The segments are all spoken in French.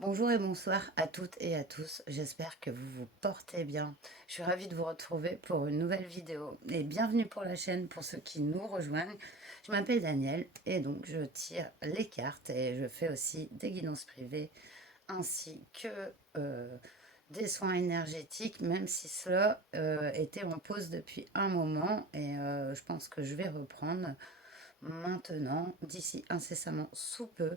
Bonjour et bonsoir à toutes et à tous, j'espère que vous vous portez bien. Je suis ravie de vous retrouver pour une nouvelle vidéo et bienvenue pour la chaîne pour ceux qui nous rejoignent. Je m'appelle Danielle et donc je tire les cartes et je fais aussi des guidances privées ainsi que des soins énergétiques, même si cela était en pause depuis un moment et je pense que je vais reprendre maintenant d'ici incessamment sous peu.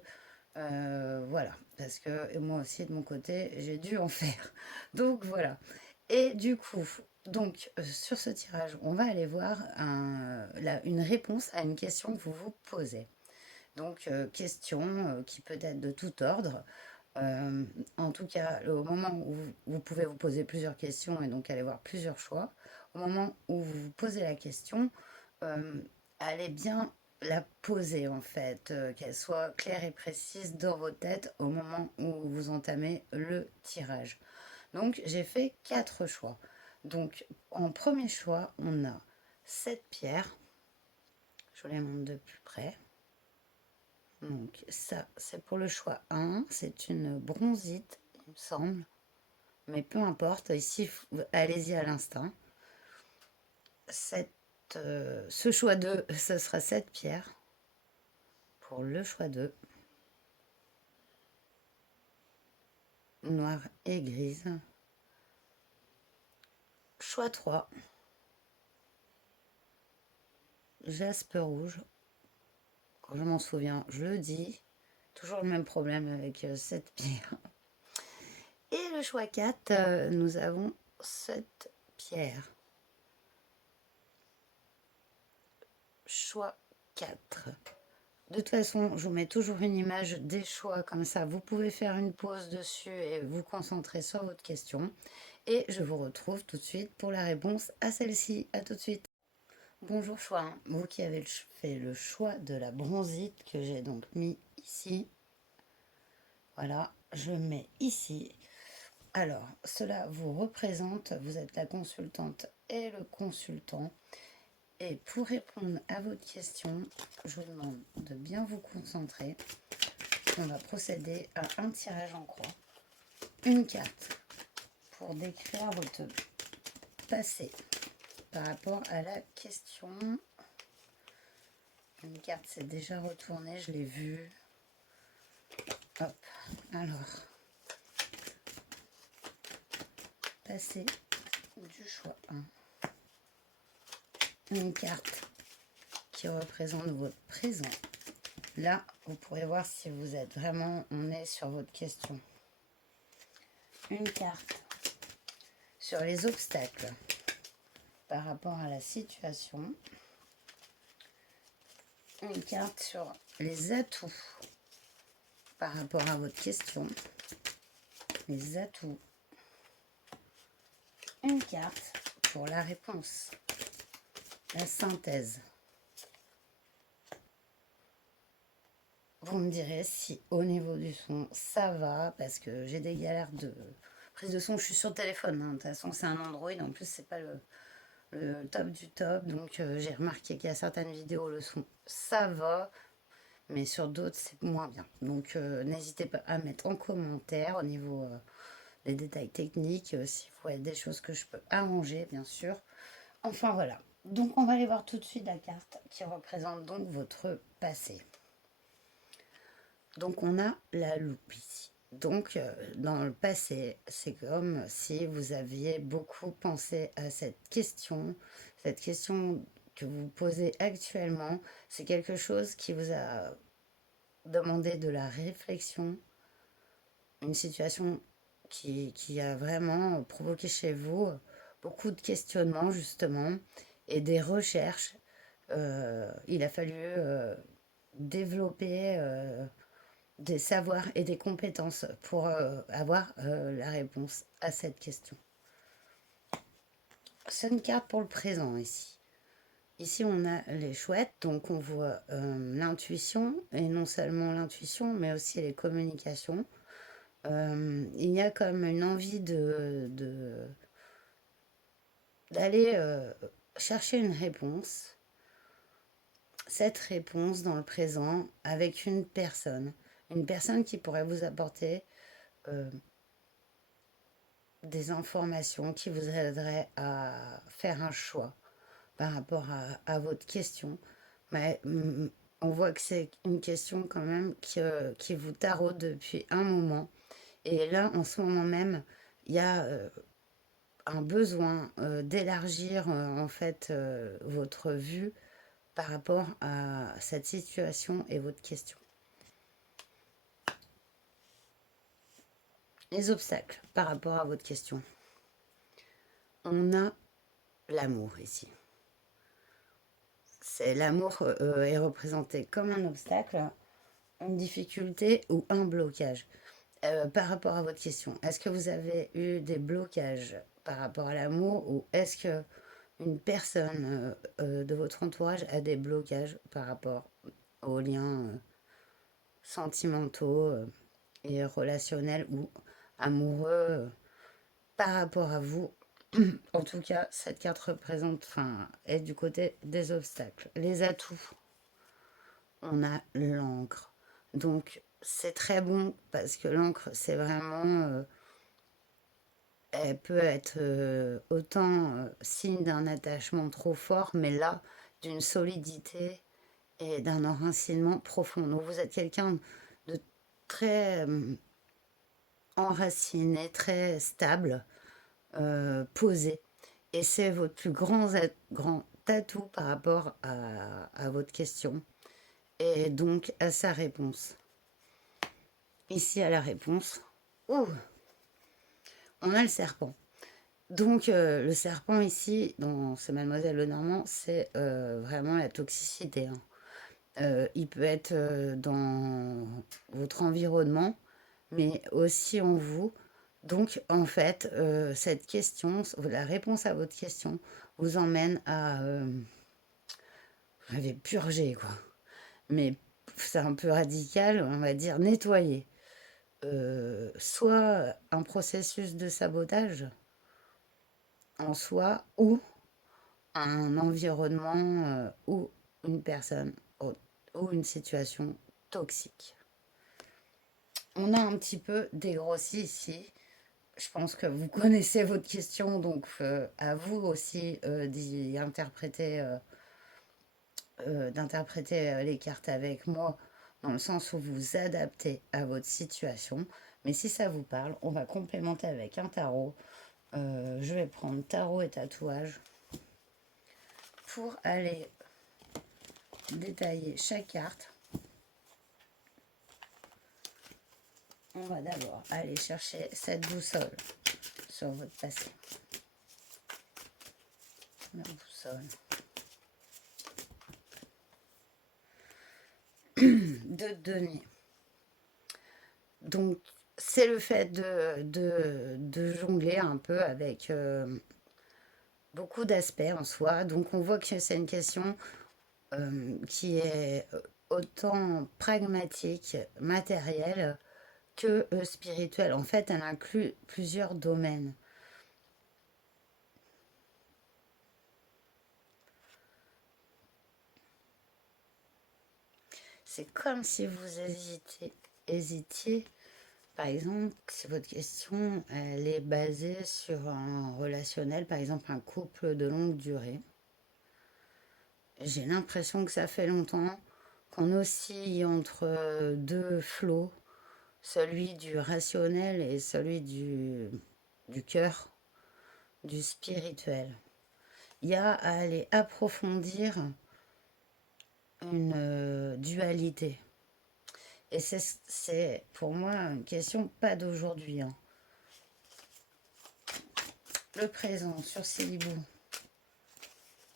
Voilà, parce que moi aussi de mon côté, j'ai dû en faire. Donc voilà. Et du coup, sur ce tirage, on va aller voir une réponse à une question que vous vous posez. Question qui peut être de tout ordre. Euh, En tout cas, au moment où vous pouvez vous poser plusieurs questions et donc aller voir plusieurs choix, au moment où vous vous posez la question, euh, allez bien la poser en fait, qu'elle soit claire et précise dans vos têtes au moment où vous entamez le tirage. Donc j'ai fait quatre choix. Donc en premier choix, on a cette pierre. Je les montre de plus près. Donc ça, c'est pour le choix 1. C'est une bronzite, il me semble. Mais peu importe, ici, allez-y à l'instinct. Ce choix 2, ce sera cette pierre. Pour le choix 2, noire et grise. Choix 3, jaspe rouge. Quand je m'en souviens, je le dis. Toujours le même problème avec cette pierre. Et le choix 4, nous avons cette pierre. Choix 4. De toute façon, je vous mets toujours une image des choix, comme ça vous pouvez faire une pause dessus et vous concentrer sur votre question. Et je vous retrouve tout de suite pour la réponse à celle-ci. A tout de suite. Bonjour choix 1, vous qui avez fait le choix de la bronzite que j'ai donc mis ici. Voilà, je mets ici. Alors, cela vous représente, vous êtes la consultante et le consultant. Et pour répondre à votre question, je vous demande de bien vous concentrer. On va procéder à un tirage en croix. Une carte pour décrire votre passé par rapport à la question. Une carte s'est déjà retournée, je l'ai vue. Hop, alors, passé du choix 1. Une carte qui représente votre présent. Là, vous pourrez voir si vous êtes vraiment, on est sur votre question. Une carte sur les obstacles par rapport à la situation. Une carte sur les atouts par rapport à votre question. Les atouts. Une carte pour la réponse. La synthèse. Vous me direz si au niveau du son ça va, parce que j'ai des galères de prise de son. Je suis sur le téléphone, hein. De toute façon c'est un Android, en plus c'est pas le top du top. Donc j'ai remarqué qu'il y a certaines vidéos, le son ça va, mais sur d'autres c'est moins bien. Donc n'hésitez pas à mettre en commentaire au niveau des détails techniques, s'il faut être des choses que je peux arranger bien sûr. Enfin voilà. Donc on va aller voir tout de suite la carte qui représente donc votre passé. Donc on a la loupe ici. Donc dans le passé, c'est comme si vous aviez beaucoup pensé à cette question que vous posez actuellement, c'est quelque chose qui vous a demandé de la réflexion, une situation qui a vraiment provoqué chez vous beaucoup de questionnements justement et des recherches. Il a fallu développer des savoirs et des compétences pour avoir la réponse à cette question. C'est une carte pour le présent ici. Ici, on a les chouettes, donc on voit l'intuition, et non seulement l'intuition, mais aussi les communications. Il y a comme une envie d'aller chercher une réponse, cette réponse dans le présent avec une personne qui pourrait vous apporter des informations qui vous aideraient à faire un choix par rapport à votre question. Mais on voit que c'est une question quand même qui vous taraude depuis un moment. Et là, en ce moment même, il y a un besoin d'élargir en fait votre vue par rapport à cette situation et votre question. Les obstacles par rapport à votre question. On a l'amour ici. C'est l'amour est représenté comme un obstacle, une difficulté ou un blocage. Par rapport à votre question, est-ce que vous avez eu des blocages par rapport à l'amour ou est-ce que une personne de votre entourage a des blocages par rapport aux liens sentimentaux et relationnels ou amoureux par rapport à vous? En tout cas, cette carte représente, enfin, est du côté des obstacles. Les atouts, on a l'encre. Donc, c'est très bon parce que l'encre, c'est vraiment, elle peut être autant signe d'un attachement trop fort, mais là, d'une solidité et d'un enracinement profond. Donc, vous êtes quelqu'un de très enraciné, très stable, posé. Et c'est votre plus grand atout par rapport à votre question et donc à sa réponse. Ici, à la réponse, ouh, on a le serpent. Donc, le serpent ici, dans ce Mademoiselle Lenormand, c'est vraiment la toxicité, hein. Il peut être dans votre environnement, mais aussi en vous. Donc, en fait, cette question, la réponse à votre question, vous emmène à rêver purger, quoi. Mais c'est un peu radical, on va dire nettoyer. Soit un processus de sabotage en soi, ou un environnement, ou une personne, ou une situation toxique. On a un petit peu dégrossi ici. Je pense que vous connaissez votre question, donc à vous aussi d'y interpréter, d'interpréter les cartes avec moi, dans le sens où vous adaptez à votre situation. Mais si ça vous parle, on va complémenter avec un tarot. Je vais prendre tarot et tatouage pour aller détailler chaque carte. On va d'abord aller chercher cette boussole sur votre passé. La boussole. De denier. Donc, c'est le fait de jongler un peu avec beaucoup d'aspects en soi. Donc, on voit que c'est une question qui est autant pragmatique, matérielle, que spirituelle. En fait, elle inclut plusieurs domaines. C'est comme si vous hésitiez. Par exemple, si votre question elle est basée sur un relationnel, par exemple un couple de longue durée, j'ai l'impression que ça fait longtemps qu'on oscille entre deux flots, celui du rationnel et celui du cœur, du spirituel. Il y a à aller approfondir une dualité. Et c'est pour moi une question pas d'aujourd'hui, hein. Le présent sur Célibou.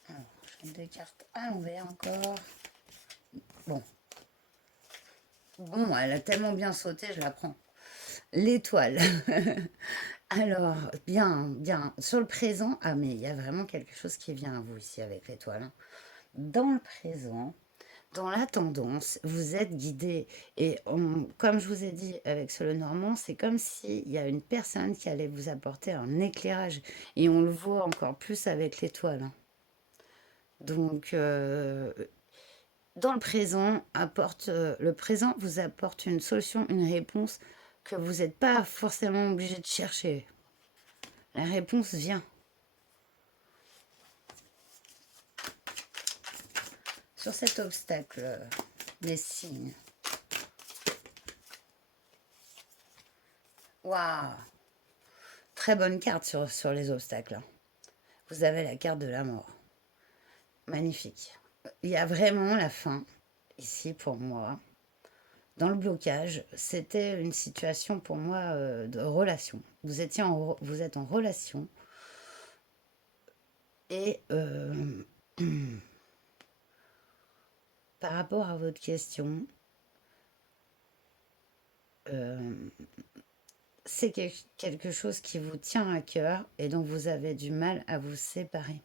Alors, j'ai des cartes à l'envers encore. Bon. Bon, elle a tellement bien sauté, je la prends. L'étoile. Alors, bien, bien. Sur le présent, ah mais il y a vraiment quelque chose qui vient à vous ici avec l'étoile, hein. Dans le présent, dans la tendance, vous êtes guidé. Et comme je vous ai dit avec ce Lenormand, c'est comme s'il y a une personne qui allait vous apporter un éclairage. Et on le voit encore plus avec l'étoile, hein. Donc, dans le présent, le présent vous apporte une solution, une réponse que vous n'êtes pas forcément obligé de chercher. La réponse vient. Sur cet obstacle, les signes. Waouh! Très bonne carte sur les obstacles. Vous avez la carte de la mort. Magnifique. Il y a vraiment la fin, ici pour moi. Dans le blocage, c'était une situation pour moi de relation. Vous êtes en relation et par rapport à votre question, c'est quelque chose qui vous tient à cœur et dont vous avez du mal à vous séparer.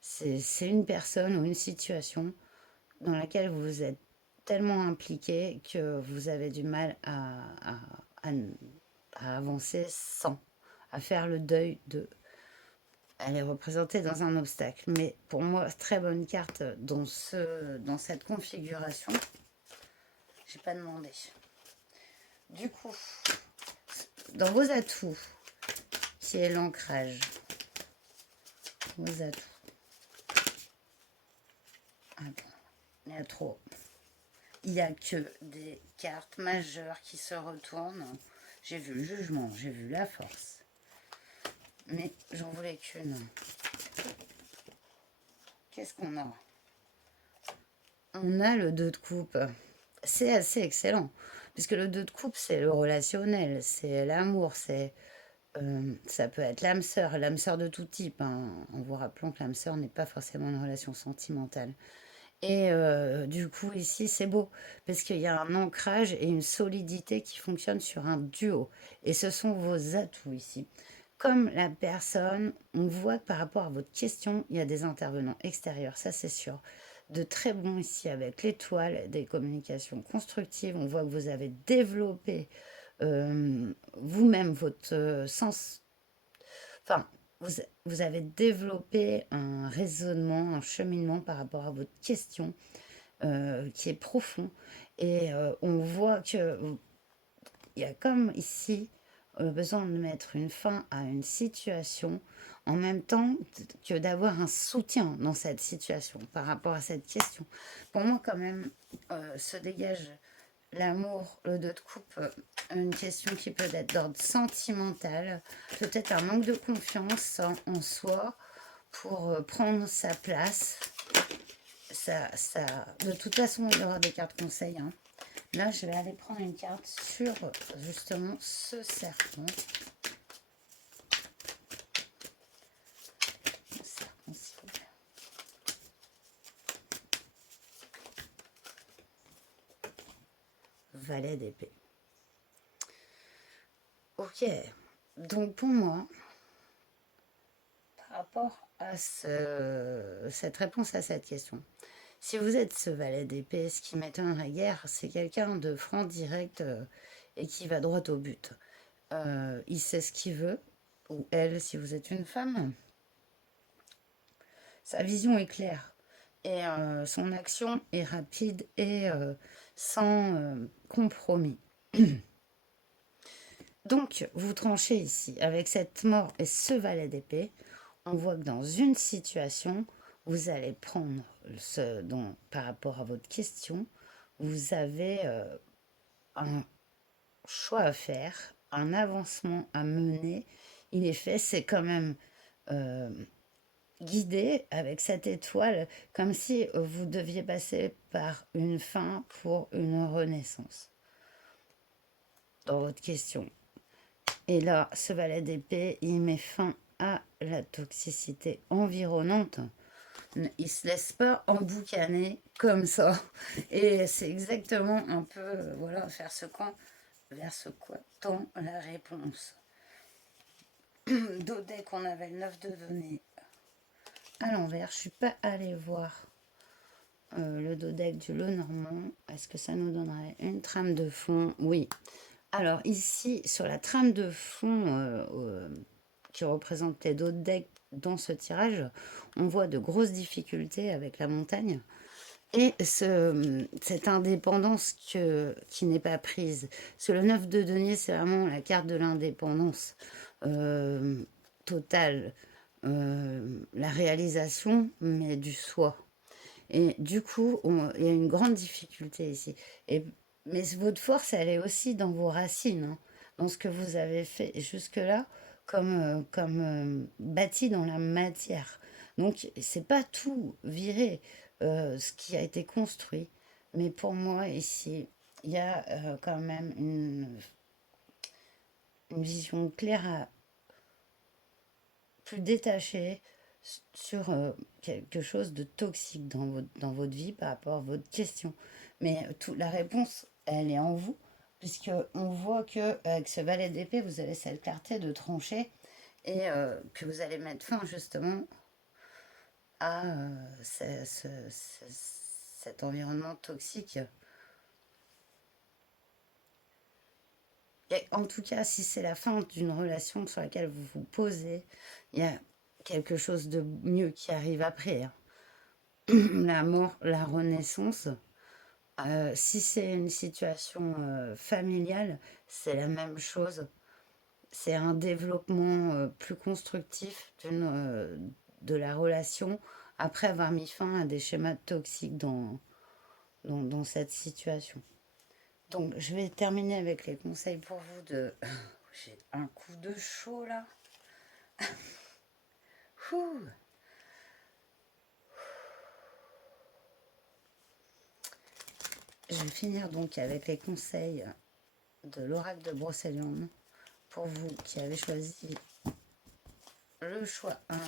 C'est une personne ou une situation dans laquelle vous êtes tellement impliqué que vous avez du mal à avancer sans, à faire le deuil de. Elle est représentée dans un obstacle. Mais pour moi, très bonne carte dans cette configuration. J'ai pas demandé. Du coup, dans vos atouts, qui est l'ancrage, vos atouts. Attends, il y a trop. Il n'y a que des cartes majeures qui se retournent. J'ai vu le jugement, j'ai vu la force. Mais j'en voulais qu'une. Qu'est-ce qu'on a? On a le 2 de coupe. C'est assez excellent. Puisque le 2 de coupe, c'est le relationnel, c'est l'amour, ça peut être l'âme sœur de tout type, hein, en vous rappelant que l'âme sœur n'est pas forcément une relation sentimentale. Et du coup, ici, c'est beau, parce qu'il y a un ancrage et une solidité qui fonctionnent sur un duo. Et ce sont vos atouts ici. Comme la personne, on voit que par rapport à votre question, il y a des intervenants extérieurs, ça c'est sûr. De très bons ici avec l'étoile, des communications constructives. On voit que vous avez développé vous-même votre sens. Enfin, vous avez développé un raisonnement, un cheminement par rapport à votre question qui est profond. Et on voit que il y a comme ici besoin de mettre une fin à une situation en même temps que d'avoir un soutien dans cette situation par rapport à cette question. Pour moi, quand même, se dégage l'amour, le 2 de coupe, une question qui peut être d'ordre sentimental, peut-être un manque de confiance en soi pour prendre sa place. De toute façon, il y aura des cartes conseils, hein. Là, je vais aller prendre une carte sur justement ce serpent. Le serpent, s'il vous plaît. Valet d'épée. Ok, donc pour moi, par rapport à cette réponse à cette question, si vous êtes ce valet d'épée, ce qui m'étonnerait guère, c'est quelqu'un de franc, direct et qui va droit au but. Il sait ce qu'il veut, ou elle, si vous êtes une femme. Sa vision est claire et son action est rapide et sans compromis. Donc, vous tranchez ici avec cette mort et ce valet d'épée. On voit que dans une situation, vous allez prendre ce dont, par rapport à votre question, vous avez un choix à faire, un avancement à mener. Il est fait, c'est quand même guidé avec cette étoile, comme si vous deviez passer par une fin pour une renaissance dans votre question. Et là, ce valet d'épée, il met fin à la toxicité environnante. Il ne se laisse pas emboucaner comme ça. Et c'est exactement un peu, voilà, faire ce camp vers ce quoi tend la réponse. Dodec, on avait le 9 de données à l'envers. Je ne suis pas allée voir le dodec du Lenormand. Est-ce que ça nous donnerait une trame de fond? Oui. Alors ici, sur la trame de fond qui représente les dodecs dans ce tirage, on voit de grosses difficultés avec la montagne. Et cette indépendance qui n'est pas prise. Parce que le 9 de denier, c'est vraiment la carte de l'indépendance euh, totale. La réalisation, mais du soi. Et du coup, il y a une grande difficulté ici. Et, mais votre force, elle est aussi dans vos racines, hein, dans ce que vous avez fait jusque-là, comme bâti dans la matière. Donc, c'est pas tout viré, ce qui a été construit. Mais pour moi, ici, il y a quand même une vision claire, plus détachée sur quelque chose de toxique dans votre vie par rapport à votre question. Mais la réponse, elle est en vous, puisque on voit que avec ce valet d'épée, vous avez cette clarté de trancher et que vous allez mettre fin justement à cet environnement toxique. Et en tout cas, si c'est la fin d'une relation sur laquelle vous vous posez, il y a quelque chose de mieux qui arrive après, hein. La mort, la renaissance. Si c'est une situation familiale, c'est la même chose. C'est un développement plus constructif de la relation après avoir mis fin à des schémas toxiques dans cette situation. Donc, je vais terminer avec les conseils pour vous de... J'ai un coup de chaud là. Ouh. Je vais finir donc avec les conseils de l'oracle de Brocéliande pour vous qui avez choisi le choix 1.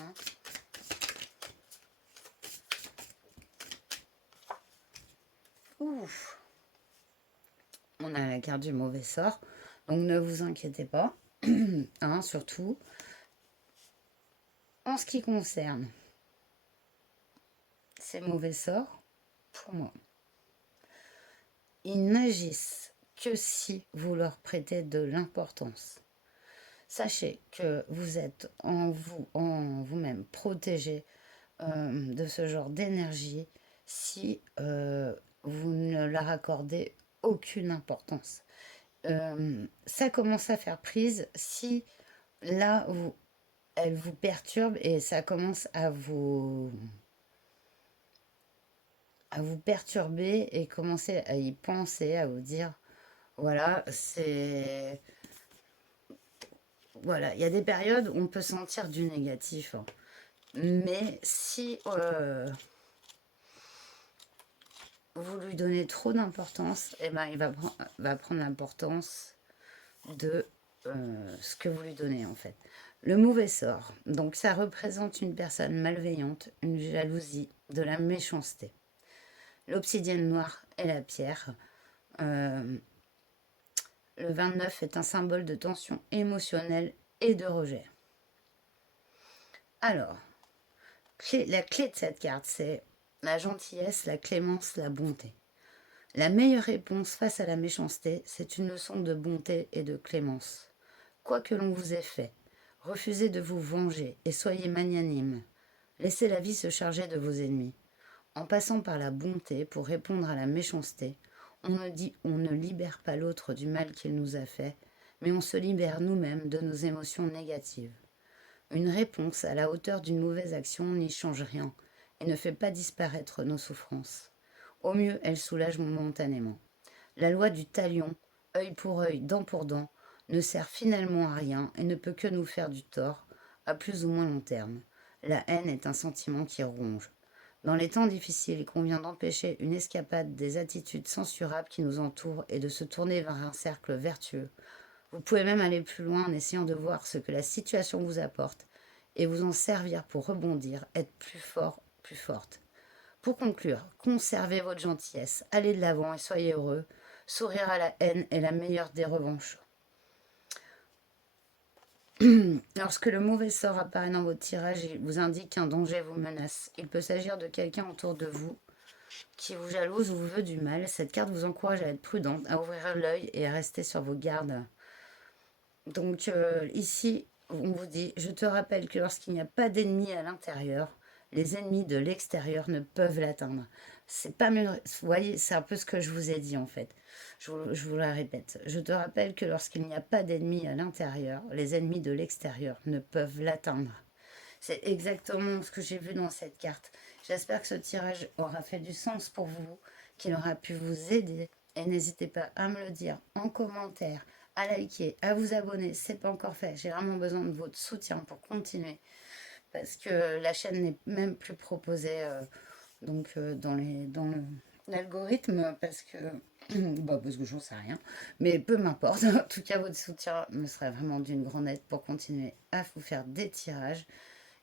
Ouf. On a la carte du mauvais sort. Donc ne vous inquiétez pas. Hein, surtout. En ce qui concerne ces mauvais sorts, pour moi, ils n'agissent que si vous leur prêtez de l'importance. Sachez que vous êtes en vous-même protégé de ce genre d'énergie si vous ne leur accordez aucune importance. Ça commence à faire prise si là elle vous perturbe et ça commence à vous perturber et commencer à y penser, à vous dire voilà, voilà, il y a des périodes où on peut sentir du négatif, hein. Mais si vous lui donnez trop d'importance, eh ben, il va prendre l'importance de ce que vous lui donnez en fait. Le mauvais sort, donc ça représente une personne malveillante, une jalousie, de la méchanceté. L'obsidienne noire et la pierre. Euh, le 29 est un symbole de tension émotionnelle et de rejet. Alors, la clé de cette carte, c'est la gentillesse, la clémence, la bonté. La meilleure réponse face à la méchanceté, c'est une leçon de bonté et de clémence. Quoi que l'on vous ait fait, refusez de vous venger et soyez magnanime. Laissez la vie se charger de vos ennemis. En passant par la bonté pour répondre à la méchanceté, on ne libère pas l'autre du mal qu'il nous a fait, mais on se libère nous-mêmes de nos émotions négatives. Une réponse à la hauteur d'une mauvaise action n'y change rien et ne fait pas disparaître nos souffrances. Au mieux, elle soulage momentanément. La loi du talion, œil, dent pour dent, ne sert finalement à rien et ne peut que nous faire du tort, à plus ou moins long terme. La haine est un sentiment qui ronge. Dans les temps difficiles, il convient d'empêcher une escapade des attitudes censurables qui nous entourent et de se tourner vers un cercle vertueux. Vous pouvez même aller plus loin en essayant de voir ce que la situation vous apporte et vous en servir pour rebondir, être plus fort, plus forte. Pour conclure, conservez votre gentillesse, allez de l'avant et soyez heureux. Sourire à la haine est la meilleure des revanches. Lorsque le mauvais sort apparaît dans votre tirage, il vous indique qu'un danger vous menace. Il peut s'agir de quelqu'un autour de vous qui vous jalouse ou vous veut du mal. Cette carte vous encourage à être prudente, à ouvrir l'œil et à rester sur vos gardes. Donc ici, on vous dit, je te rappelle que lorsqu'il n'y a pas d'ennemis à l'intérieur, les ennemis de l'extérieur ne peuvent l'atteindre. c'est pas mieux. Vous voyez, c'est un peu ce que je vous ai dit en fait. Je vous la répète. Je te rappelle que lorsqu'il n'y a pas d'ennemis à l'intérieur, les ennemis de l'extérieur ne peuvent l'atteindre. C'est exactement ce que j'ai vu dans cette carte. J'espère que ce tirage aura fait du sens pour vous, qu'il aura pu vous aider. Et n'hésitez pas à me le dire en commentaire, à liker, à vous abonner. C'est pas encore fait. J'ai vraiment besoin de votre soutien pour continuer. Parce que la chaîne n'est même plus proposée dans l'algorithme parce que bah parce que j'en sais rien, mais peu m'importe. En tout cas, votre soutien me serait vraiment d'une grande aide pour continuer à vous faire des tirages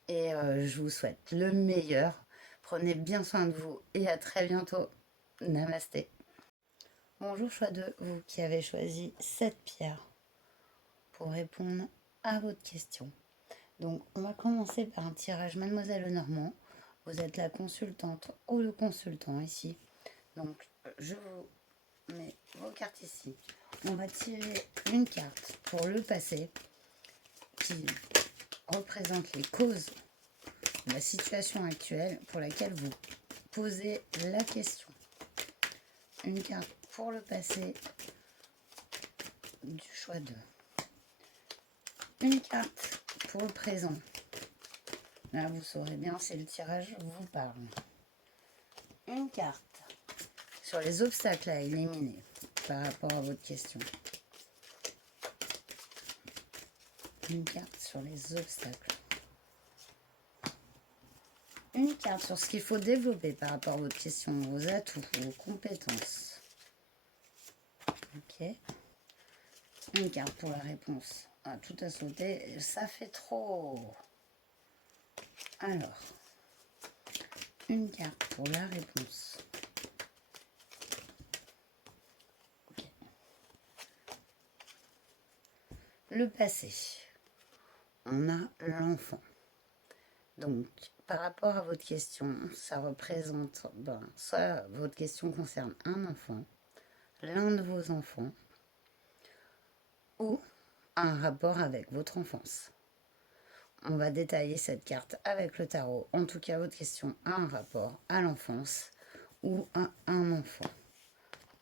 et je vous souhaite le meilleur. Prenez bien soin de vous et à très bientôt. Namasté. Bonjour choix de vous qui avez choisi cette pierre pour répondre à votre question. Donc, on va commencer par un tirage Mademoiselle Lenormand. Vous êtes la consultante ou le consultant ici. Donc, je vous mets vos cartes ici. On va tirer une carte pour le passé qui représente les causes de la situation actuelle pour laquelle vous posez la question. Une carte pour le passé du choix 2. Une carte pour le présent. Là, vous saurez bien si le tirage vous parle. Une carte sur les obstacles à éliminer par rapport à votre question. Une carte sur les obstacles. Une carte sur ce qu'il faut développer par rapport à votre question, vos atouts, vos compétences. Ok. Une carte pour la réponse. Ah, tout a sauté, ça fait trop. Alors, une carte pour la réponse. Okay. Le passé. On a l'enfant. Donc, par rapport à votre question, ça représente, soit votre question concerne un enfant, l'un de vos enfants, ou un rapport avec votre enfance. On va détailler cette carte avec le tarot. En tout cas, votre question a un rapport à l'enfance ou à un enfant.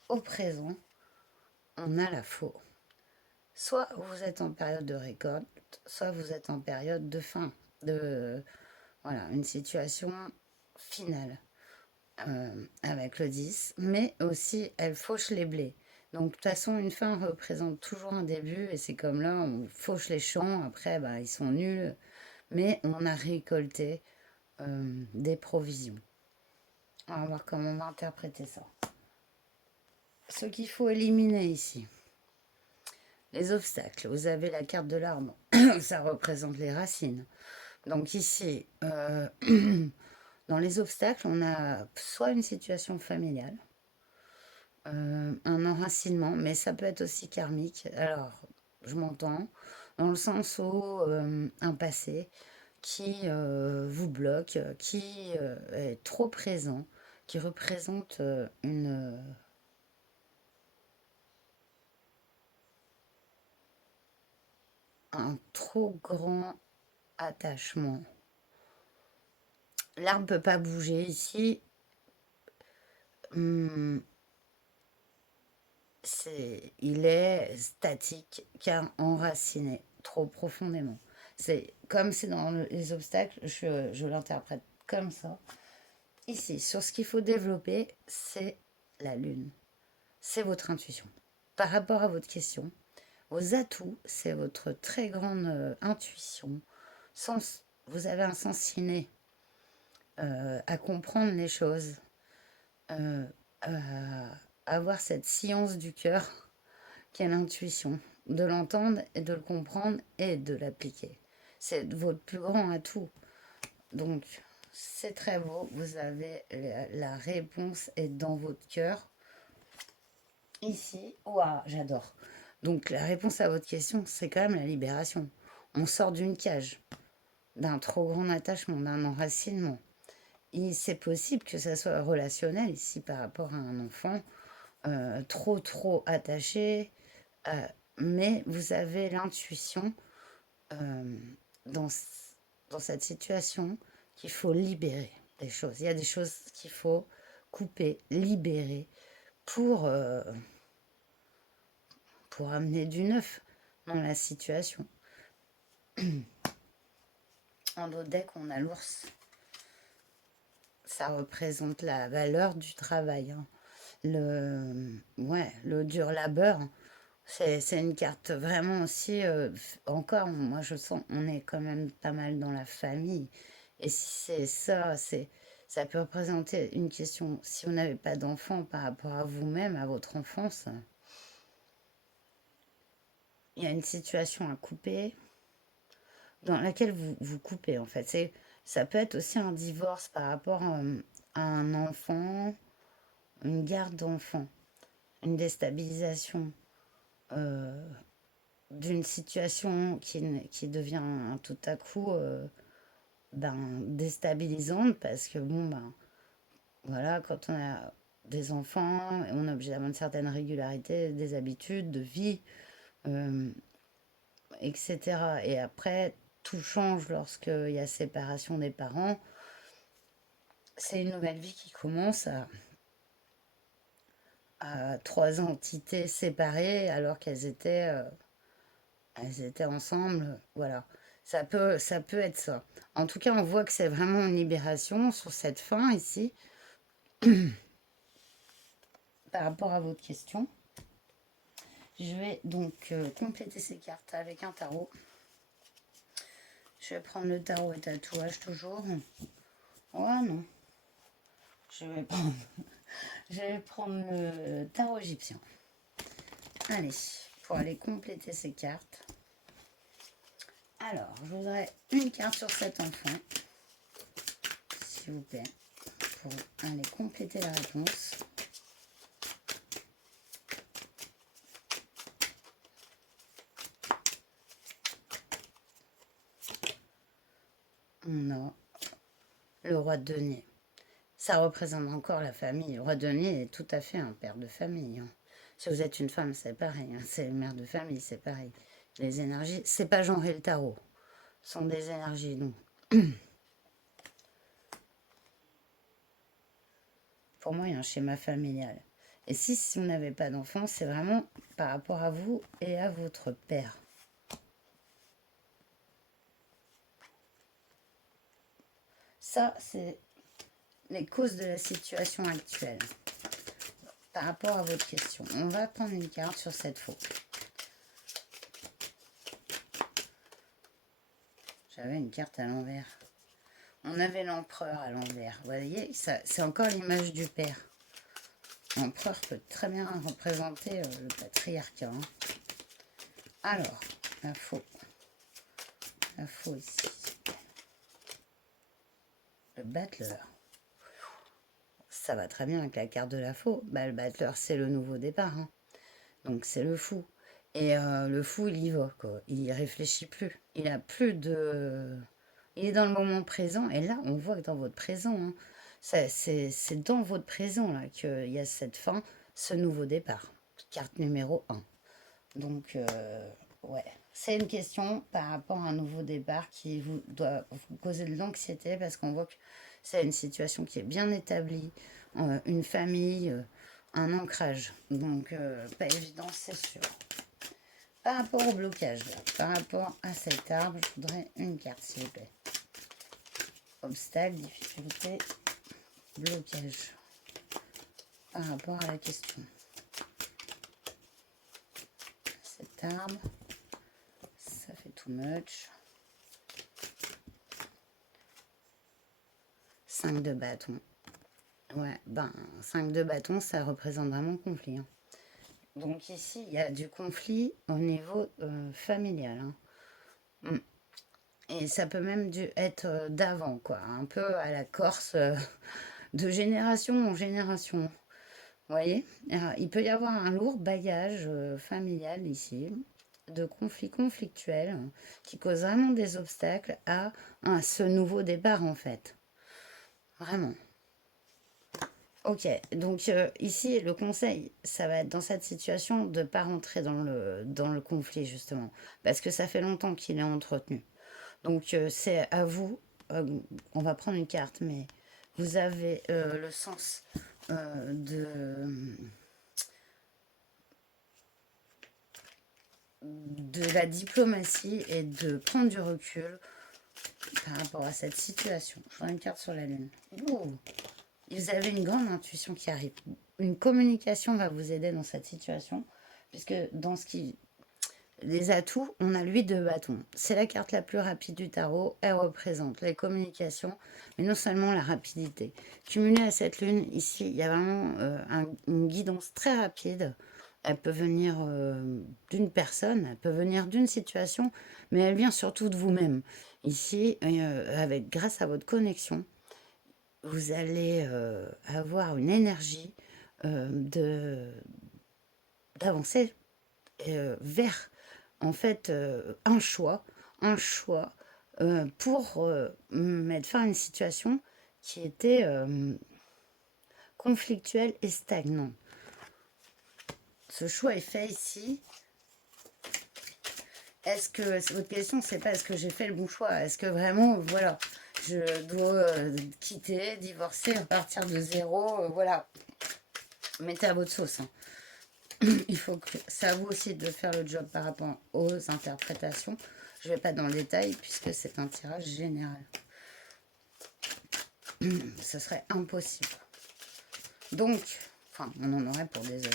Au présent, on a la faux. Soit vous êtes en période de récolte, soit vous êtes en période de fin, voilà, une situation finale avec le 10, mais aussi elle fauche les blés. Donc de toute façon, une fin représente toujours un début, et c'est comme là, on fauche les champs, après ils sont nuls, mais on a récolté des provisions. On va voir comment on va interpréter ça. Ce qu'il faut éliminer ici. Les obstacles. Vous avez la carte de l'arbre. Ça représente les racines. Donc ici, dans les obstacles, on a soit une situation familiale, un enracinement, mais ça peut être aussi karmique. Alors, je m'entends, dans le sens où un passé qui vous bloque, qui est trop présent, qui représente un trop grand attachement. L'arbre ne peut pas bouger ici. Hum, il est statique car enraciné trop profondément. C'est comme c'est dans les obstacles, je l'interprète comme ça. Ici, sur ce qu'il faut développer, c'est la lune. C'est votre intuition. Par rapport à votre question, vos atouts, c'est votre très grande intuition. Vous avez un sens inné à comprendre les choses, à avoir cette science du cœur qui est l'intuition, de l'entendre et de le comprendre et de l'appliquer. C'est votre plus grand atout. Donc, c'est très beau. Vous avez la réponse est dans votre cœur. Ici, waouh, j'adore. Donc, la réponse à votre question, c'est quand même la libération. On sort d'une cage, d'un trop grand attachement, d'un enracinement. C'est possible que ça soit relationnel ici par rapport à un enfant trop attaché, mais vous avez l'intuition euh, dans, dans cette situation qu'il faut libérer des choses. Il y a des choses qu'il faut couper, libérer pour amener du neuf dans la situation. En dos deck, on a l'ours. Ça représente la valeur du travail, hein. Le dur labeur. C'est une carte vraiment aussi. Encore, moi je sens, on est quand même pas mal dans la famille. Et si c'est ça, ça peut représenter une question. Si vous n'avez pas d'enfant par rapport à vous-même, à votre enfance, il y a une situation à couper dans laquelle vous coupez en fait. Ça peut être aussi un divorce par rapport à un enfant, une garde d'enfant, une déstabilisation euh, d'une situation qui devient tout à coup déstabilisante parce que bon voilà, quand on a des enfants, on est obligé d'avoir une certaine régularité, des habitudes de vie, euh, etc. Et après, tout change lorsqu'il y a séparation des parents. C'est une nouvelle vie qui commence à trois entités séparées alors elles étaient ensemble. Voilà. Ça peut être ça. En tout cas, on voit que c'est vraiment une libération sur cette fin ici par rapport à votre question. Je vais donc compléter ces cartes avec un tarot. Je vais prendre le tarot et tatouage toujours. Oh non. Je vais prendre, je vais prendre le tarot égyptien. Allez, pour aller compléter ces cartes. Alors, je voudrais une carte sur cet enfant, s'il vous plaît, pour aller compléter la réponse. On a le roi de denier. Ça représente encore la famille. Le roi de denier est tout à fait un père de famille, hein. Si vous êtes une femme, c'est pareil, hein. C'est une mère de famille, c'est pareil. Les énergies, c'est pas genrer le tarot. Ce sont des énergies, donc. Pour moi, il y a un schéma familial. Et si vous n'avez pas d'enfant, c'est vraiment par rapport à vous et à votre père. Ça, c'est les causes de la situation actuelle. Par rapport à votre question, on va prendre une carte sur cette faute. J'avais une carte à l'envers. On avait l'empereur à l'envers. Vous voyez, c'est encore l'image du père. L'empereur peut très bien représenter le patriarcat, hein. Alors, la faux. La faux ici. Le battleur. Ça va très bien avec la carte de la faux. Le battleur, c'est le nouveau départ, hein. Donc c'est le fou. Et le fou, il y va, quoi. Il y réfléchit plus. Il a plus de... Il est dans le moment présent. Et là, on voit que dans votre présent, hein, c'est dans votre présent là qu'il y a cette fin, ce nouveau départ. Carte numéro 1. Donc, ouais. C'est une question par rapport à un nouveau départ qui doit vous causer de l'anxiété parce qu'on voit que c'est une situation qui est bien établie, une famille, un ancrage. Donc, pas évident, c'est sûr. Par rapport au blocage, là, par rapport à cet arbre, je voudrais une carte, s'il vous plaît. Obstacle, difficulté, blocage. Par rapport à la question. Cet arbre, ça fait too much. 5 de bâton. Ouais, 5 de bâton, ça représente vraiment le conflit, hein. Donc ici, il y a du conflit au niveau familial, hein. Et ça peut même être d'avant, quoi. Un peu à la Corse, de génération en génération. Vous voyez? Il peut y avoir un lourd bagage familial ici, de conflits conflictuels, hein, qui cause vraiment des obstacles à ce nouveau départ, en fait. Vraiment. Ok, donc ici, le conseil, ça va être dans cette situation de ne pas rentrer dans le conflit, justement, parce que ça fait longtemps qu'il est entretenu. Donc c'est à vous, on va prendre une carte, mais Vous avez le sens de la diplomatie et de prendre du recul par rapport à cette situation. Je prends une carte sur la lune. Ouh. Vous avez une grande intuition qui arrive. Une communication va vous aider dans cette situation, puisque dans ce qui... Les atouts, on a l'huile de bâton. C'est la carte la plus rapide du tarot. Elle représente les communications, mais non seulement la rapidité. Cumulée à cette lune, ici, il y a vraiment une guidance très rapide. Elle peut venir d'une personne, elle peut venir d'une situation, mais elle vient surtout de vous-même. Ici, grâce à votre connexion, vous allez avoir une énergie d'avancer vers en fait un choix pour mettre fin à une situation qui était conflictuelle et stagnante. Ce choix est fait ici. Est-ce que votre question, c'est pas est-ce que j'ai fait le bon choix? Est-ce que vraiment, voilà, je dois quitter, divorcer, repartir de zéro, voilà. Mettez à votre sauce. Hein. Il faut que c'est à vous aussi de faire le job par rapport aux interprétations. Je ne vais pas dans le détail puisque c'est un tirage général. Ce serait impossible. Donc, enfin, on en aurait pour des heures.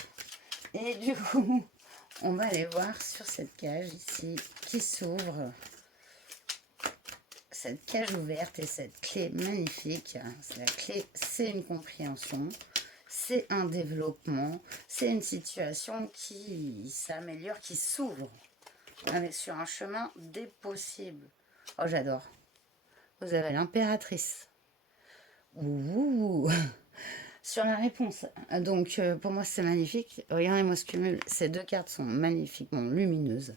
Et du coup, on va aller voir sur cette cage ici qui s'ouvre. Cette cage ouverte et cette clé magnifique. La clé, c'est une compréhension. C'est un développement, c'est une situation qui s'améliore, qui s'ouvre. On est sur un chemin des possibles. Oh, j'adore. Vous avez l'impératrice. Ouh. Sur la réponse. Donc, pour moi, c'est magnifique. Regardez-moi ce cumul. Ces deux cartes sont magnifiquement lumineuses.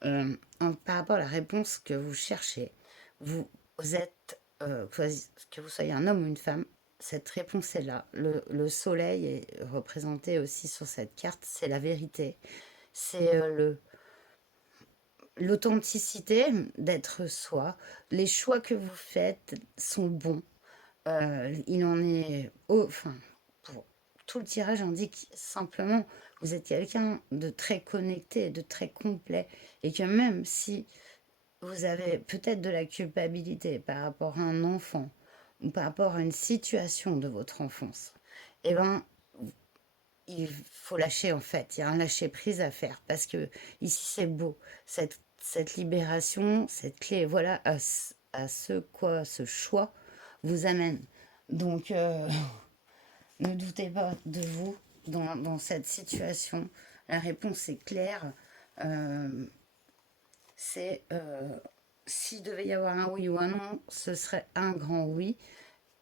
Par rapport à la réponse que vous cherchez, vous êtes, que vous soyez un homme ou une femme, cette réponse est là. Le soleil est représenté aussi sur cette carte, c'est la vérité. C'est l'authenticité d'être soi. Les choix que vous faites sont bons. Il en est... enfin, pour tout le tirage indique simplement vous êtes quelqu'un de très connecté, de très complet. Et que même si vous avez peut-être de la culpabilité par rapport à un enfant ou par rapport à une situation de votre enfance, eh ben, il faut lâcher en fait. Il y a un lâcher prise à faire parce que ici c'est beau. Cette libération, cette clé, voilà à ce quoi ce choix vous amène. Donc, ne doutez pas de vous dans cette situation. La réponse est claire. C'est s'il devait y avoir un oui ou un non, ce serait un grand oui.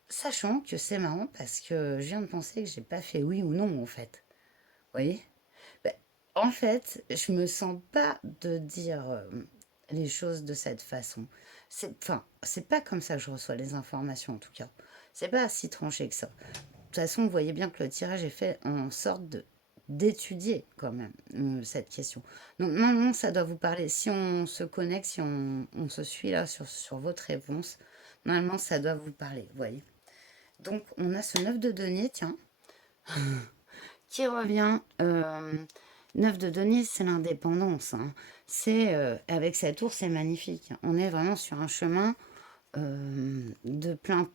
Sachant que c'est marrant parce que je viens de penser que j'ai pas fait oui ou non en fait. Vous voyez? Ben, en fait, je me sens pas de dire les choses de cette façon. C'est pas comme ça que je reçois les informations en tout cas. C'est pas si tranché que ça. De toute façon, vous voyez bien que le tirage est fait en sorte d'étudier quand même cette question. Donc normalement, ça doit vous parler. Si on se connecte, si on se suit là sur votre réponse, normalement, ça doit vous parler, vous voyez. Donc, on a ce 9 de denier, tiens, qui revient. 9 de denier, c'est l'indépendance. Hein. C'est avec cette ours, c'est magnifique. On est vraiment sur un chemin de plein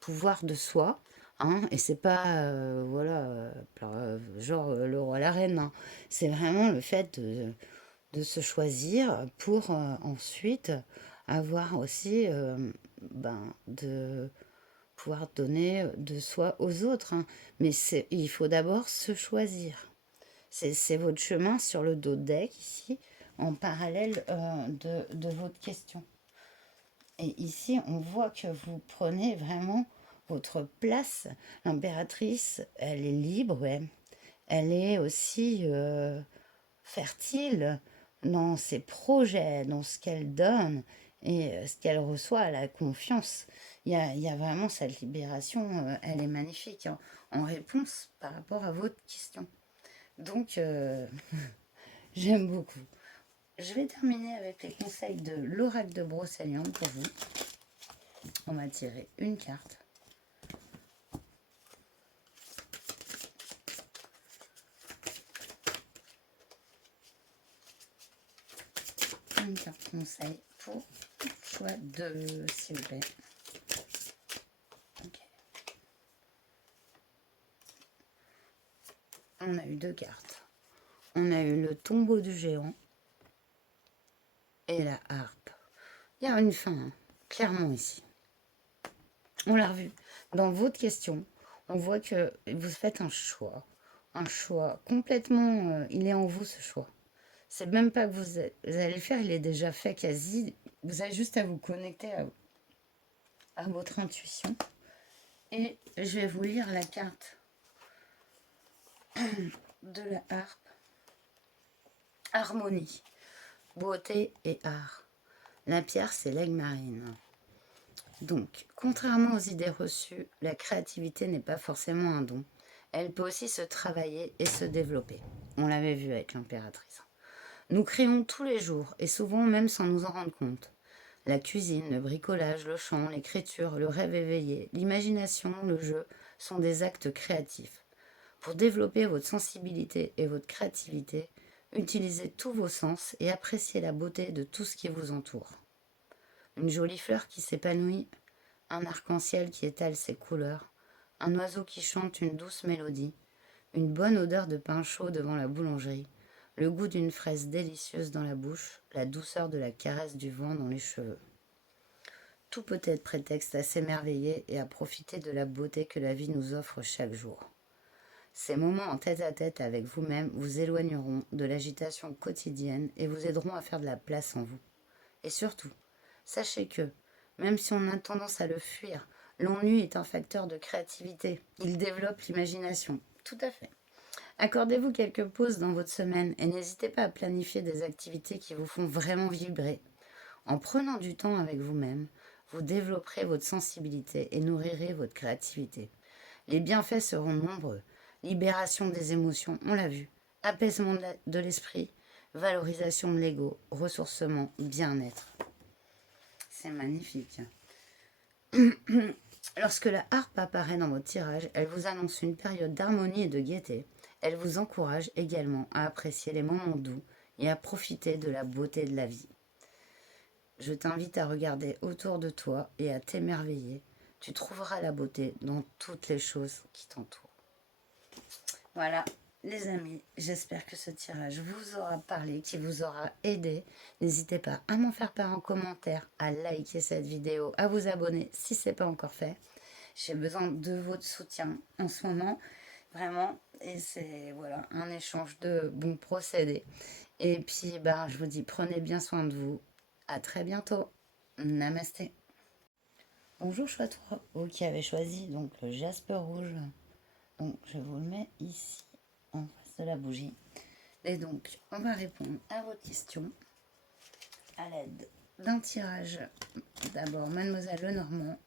pouvoir de soi. Hein, et c'est pas voilà genre le roi la reine. Hein. C'est vraiment le fait de se choisir pour ensuite avoir aussi de pouvoir donner de soi aux autres. Hein. Mais il faut d'abord se choisir. C'est votre chemin sur le dos deck ici, en parallèle de votre question. Et ici, on voit que vous prenez vraiment votre place. L'impératrice, elle est libre, ouais. Elle est aussi fertile dans ses projets, dans ce qu'elle donne et ce qu'elle reçoit, elle a confiance. Il y a vraiment cette libération, elle est magnifique hein, en réponse par rapport à votre question. Donc, j'aime beaucoup. Je vais terminer avec les conseils de l'oracle de Brocéliande pour vous. On va tirer une carte. une carte conseil pour choix 2, s'il vous plaît. Ok. On a eu 2 cartes. On a eu le tombeau du géant et la harpe. Il y a une fin, hein, clairement ici. On l'a revu. Dans votre question, on voit que vous faites un choix. Un choix complètement... il est en vous, ce choix. C'est même pas que vous allez le faire, il est déjà fait quasi. Vous avez juste à vous connecter à votre intuition. Et je vais vous lire la carte de la harpe. Harmonie, beauté et art. La pierre, c'est l'aigle marine. Donc, contrairement aux idées reçues, la créativité n'est pas forcément un don. Elle peut aussi se travailler et se développer. On l'avait vu avec l'impératrice. Nous créons tous les jours, et souvent même sans nous en rendre compte. La cuisine, le bricolage, le chant, l'écriture, le rêve éveillé, l'imagination, le jeu sont des actes créatifs. Pour développer votre sensibilité et votre créativité, utilisez tous vos sens et appréciez la beauté de tout ce qui vous entoure. Une jolie fleur qui s'épanouit, un arc-en-ciel qui étale ses couleurs, un oiseau qui chante une douce mélodie, une bonne odeur de pain chaud devant la boulangerie, le goût d'une fraise délicieuse dans la bouche, la douceur de la caresse du vent dans les cheveux. Tout peut être prétexte à s'émerveiller et à profiter de la beauté que la vie nous offre chaque jour. Ces moments en tête-à-tête avec vous-même vous éloigneront de l'agitation quotidienne et vous aideront à faire de la place en vous. Et surtout, sachez que, même si on a tendance à le fuir, l'ennui est un facteur de créativité. Il développe l'imagination. Tout à fait. Accordez-vous quelques pauses dans votre semaine et n'hésitez pas à planifier des activités qui vous font vraiment vibrer. En prenant du temps avec vous-même, vous développerez votre sensibilité et nourrirez votre créativité. Les bienfaits seront nombreux. Libération des émotions, on l'a vu. Apaisement de l'esprit, valorisation de l'ego, ressourcement, bien-être. C'est magnifique. Lorsque la harpe apparaît dans votre tirage, elle vous annonce une période d'harmonie et de gaieté. Elle vous encourage également à apprécier les moments doux et à profiter de la beauté de la vie. Je t'invite à regarder autour de toi et à t'émerveiller. Tu trouveras la beauté dans toutes les choses qui t'entourent. Voilà, les amis, j'espère que ce tirage vous aura parlé, qu'il vous aura aidé. N'hésitez pas à m'en faire part en commentaire, à liker cette vidéo, à vous abonner si ce n'est pas encore fait. J'ai besoin de votre soutien en ce moment, vraiment. Et c'est voilà, un échange de bons procédés. Et puis, je vous dis, prenez bien soin de vous. À très bientôt. Namasté. Bonjour, chouette, vous qui avez choisi donc le jaspe rouge. Donc, je vous le mets ici, en face de la bougie. Et donc, on va répondre à votre question à l'aide d'un tirage. D'abord, Mademoiselle Lenormand.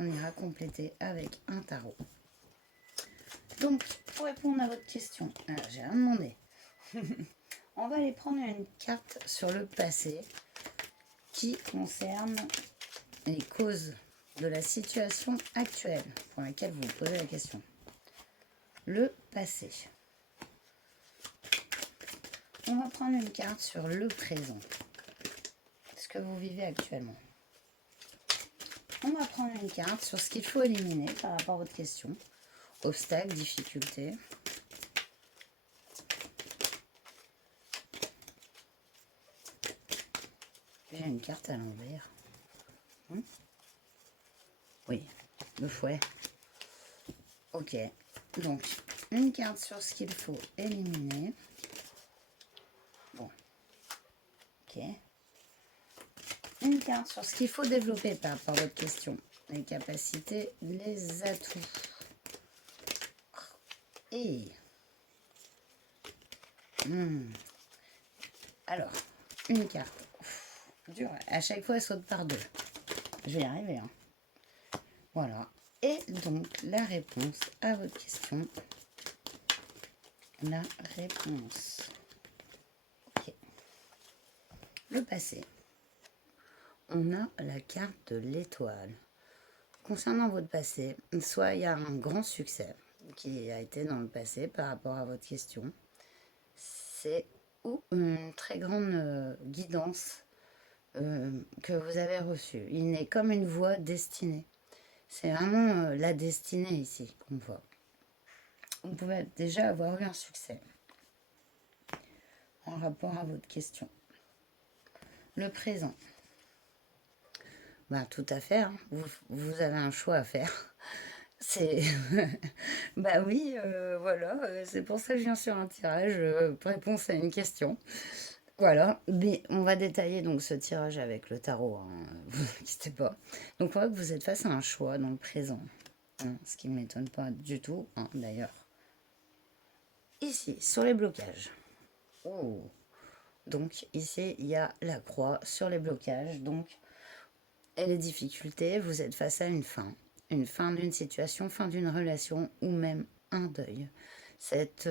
On ira compléter avec un tarot. Donc, pour répondre à votre question, j'ai rien demandé. On va aller prendre une carte sur le passé qui concerne les causes de la situation actuelle pour laquelle vous vous posez la question. Le passé. On va prendre une carte sur le présent. Ce que vous vivez actuellement. On va prendre une carte sur ce qu'il faut éliminer par rapport à votre question. Obstacles, difficultés. J'ai une carte à l'envers. Oui, le fouet. Ok, donc une carte sur ce qu'il faut éliminer. Bon, ok. Une carte sur ce qu'il faut développer par rapport à votre question. Les capacités, les atouts. Et... Alors, une carte. Dur. À chaque fois, elle saute par deux. Je vais y arriver. Hein. Voilà. Et donc, la réponse à votre question. La réponse. Ok. Le passé. On a la carte de l'étoile. Concernant votre passé, soit il y a un grand succès qui a été dans le passé par rapport à votre question, c'est ou une très grande guidance que vous avez reçu. Il est comme une voie destinée. C'est vraiment la destinée ici qu'on voit. Vous pouvez déjà avoir eu un succès en rapport à votre question. Le présent. Bah, tout à fait, hein. Vous avez un choix à faire. C'est. Bah oui, voilà, c'est pour ça que je viens sur un tirage, réponse à une question. Voilà, mais on va détailler donc ce tirage avec le tarot, hein, vous inquiétez pas. Donc on voit que vous êtes face à un choix dans le présent, hein, ce qui ne m'étonne pas du tout, hein, d'ailleurs. Ici, sur les blocages. Oh. Donc ici, il y a la croix sur les blocages, donc, et les difficultés, vous êtes face à une fin d'une situation, fin d'une relation ou même un deuil. Cette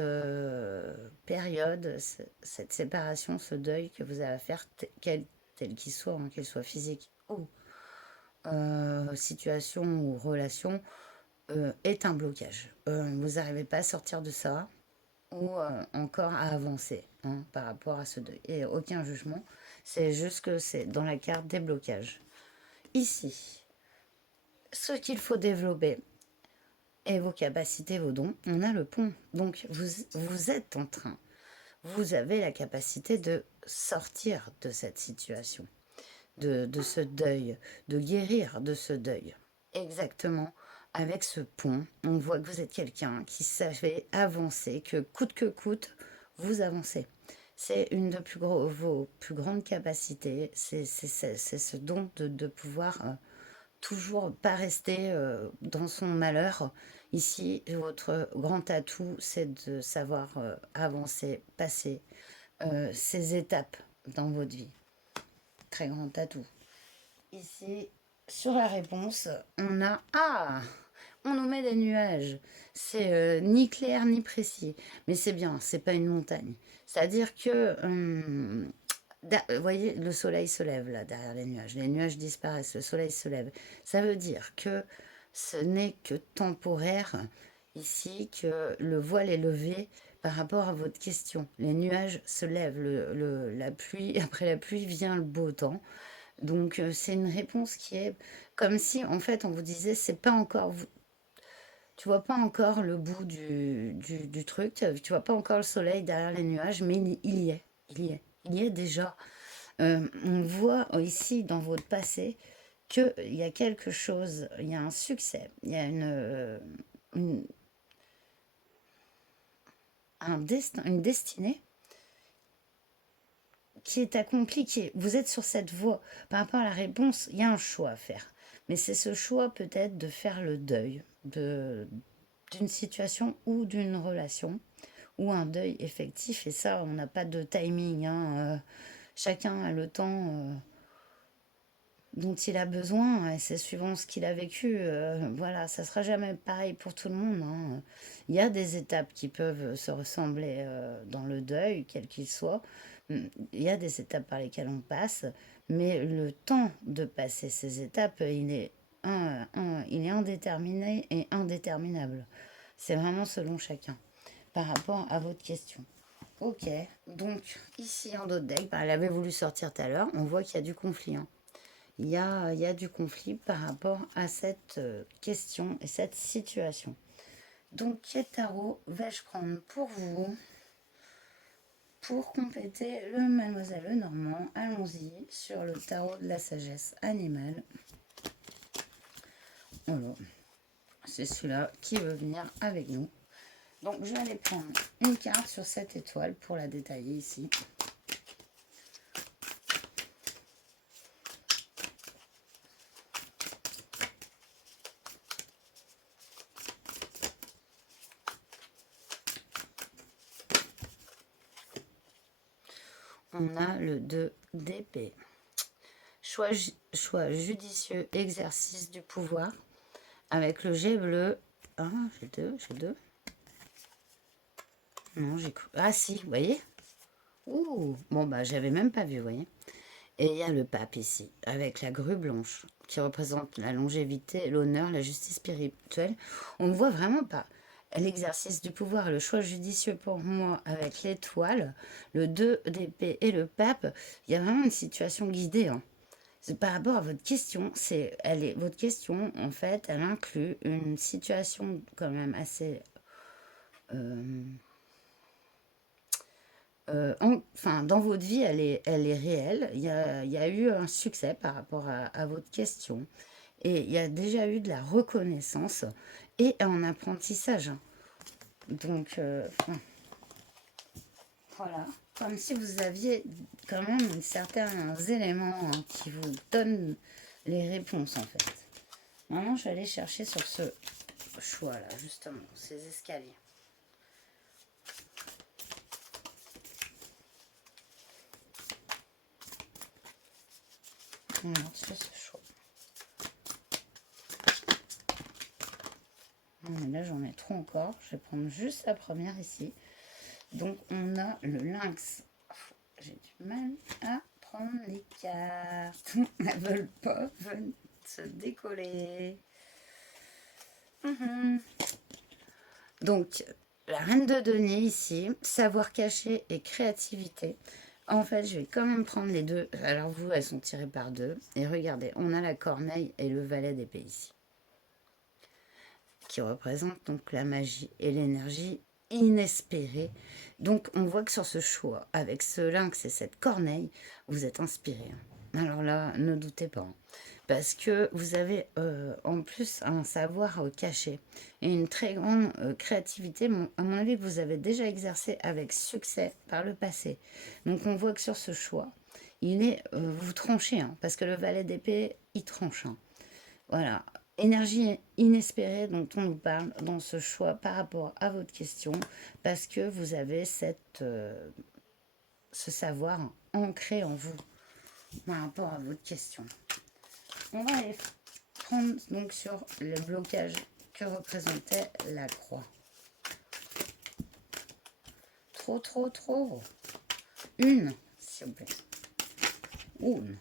période, cette séparation, ce deuil que vous avez à faire, tel qu'il soit, hein, qu'il soit physique ou situation ou relation, est un blocage. Vous n'arrivez pas à sortir de ça ou encore à avancer, hein, par rapport à ce deuil. Et aucun jugement, c'est juste que c'est dans la carte des blocages. Ici, ce qu'il faut développer et vos capacités, vos dons, on a le pont. Donc vous êtes en train, vous avez la capacité de sortir de cette situation, de ce deuil, de guérir de ce deuil. Exactement. Avec ce pont, on voit que vous êtes quelqu'un qui savait avancer, que coûte, vous avancez. C'est une de vos plus grandes capacités, c'est ce don de pouvoir toujours pas rester dans son malheur. Ici, votre grand atout, c'est de savoir avancer, passer ces étapes dans votre vie. Très grand atout. Ici, sur la réponse, on a... Ah, on nous met des nuages. C'est ni clair ni précis. Mais c'est bien, c'est pas une montagne. C'est-à-dire que... vous voyez, le soleil se lève là, derrière les nuages. Les nuages disparaissent, le soleil se lève. Ça veut dire que ce n'est que temporaire ici, que le voile est levé par rapport à votre question. Les nuages se lèvent, la pluie, après la pluie vient le beau temps. Donc c'est une réponse qui est comme si en fait on vous disait c'est pas encore tu vois pas encore le bout du truc, tu vois pas encore le soleil derrière les nuages, mais il y est, il y est déjà. On voit ici dans votre passé qu'il y a quelque chose, il y a un succès, il y a une- un destin, une destinée qui est accompli, vous êtes sur cette voie. Par rapport à la réponse, il y a un choix à faire. Mais c'est ce choix peut-être de faire le deuil d'une situation ou d'une relation, ou un deuil effectif. Et ça, on n'a pas de timing, hein. Chacun a le temps dont il a besoin, et c'est suivant ce qu'il a vécu. Voilà, ça sera jamais pareil pour tout le monde, hein. Il y a des étapes qui peuvent se ressembler dans le deuil, quel qu'il soit. Il y a des étapes par lesquelles on passe, mais le temps de passer ces étapes, il est indéterminé et indéterminable. C'est vraiment selon chacun, par rapport à votre question. Ok, donc ici en d'autres deck, elle avait voulu sortir tout à l'heure, on voit qu'il y a du conflit, hein. Il y a du conflit par rapport à cette question et cette situation. Donc, quel tarot vais-je prendre pour vous pour compléter le Mademoiselle Lenormand? Allons-y sur le tarot de la sagesse animale. Voilà, c'est celui-là qui veut venir avec nous. Donc, je vais aller prendre une carte sur cette étoile pour la détailler ici. On a le 2 d'épée. Choix judicieux, exercice du pouvoir. Avec le jet bleu. Ah, j'ai deux. Non, j'ai cru. Ah si, vous voyez. Ouh, bon bah j'avais même pas vu, vous voyez. Et il y a le pape ici, avec la grue blanche, qui représente la longévité, l'honneur, la justice spirituelle. On ne voit vraiment pas. L'exercice du pouvoir, le choix judicieux pour moi, avec l'étoile, le 2 d'épée et le pape, il y a vraiment une situation guidée, hein. Par rapport à votre question, votre question, en fait, elle inclut une situation quand même assez enfin, dans votre vie, elle est réelle. Il y a eu un succès par rapport à votre question. Et il y a déjà eu de la reconnaissance et un apprentissage. Donc, enfin, voilà. Comme si vous aviez quand même certains éléments qui vous donnent les réponses, en fait. Maintenant, je vais aller chercher sur ce choix-là, justement, ces escaliers. Alors, c'est ce choix. Mais là, j'en ai trop encore. Je vais prendre juste la première ici. Donc, on a le lynx. J'ai du mal à prendre les cartes. Elles veulent pas se décoller. Donc, la reine de denier ici, savoir caché et créativité. En fait, je vais quand même prendre les deux. Alors vous, elles sont tirées par deux. Et regardez, on a la corneille et le valet d'épée ici, qui représentent donc la magie et l'énergie inespérée. Donc on voit que sur ce choix, avec ce lynx et cette corneille, vous êtes inspiré. Alors là, ne doutez pas. Parce que vous avez en plus un savoir caché et une très grande créativité, à mon avis, que vous avez déjà exercé avec succès par le passé. Donc on voit que sur ce choix, vous tranchez, hein, parce que le valet d'épée, il tranche. Hein. Voilà. Énergie inespérée dont on nous parle dans ce choix par rapport à votre question, parce que vous avez ce savoir ancré en vous par rapport à votre question. On va aller prendre donc sur le blocage que représentait la croix. Trop, trop, trop. Une, s'il vous plaît. Une.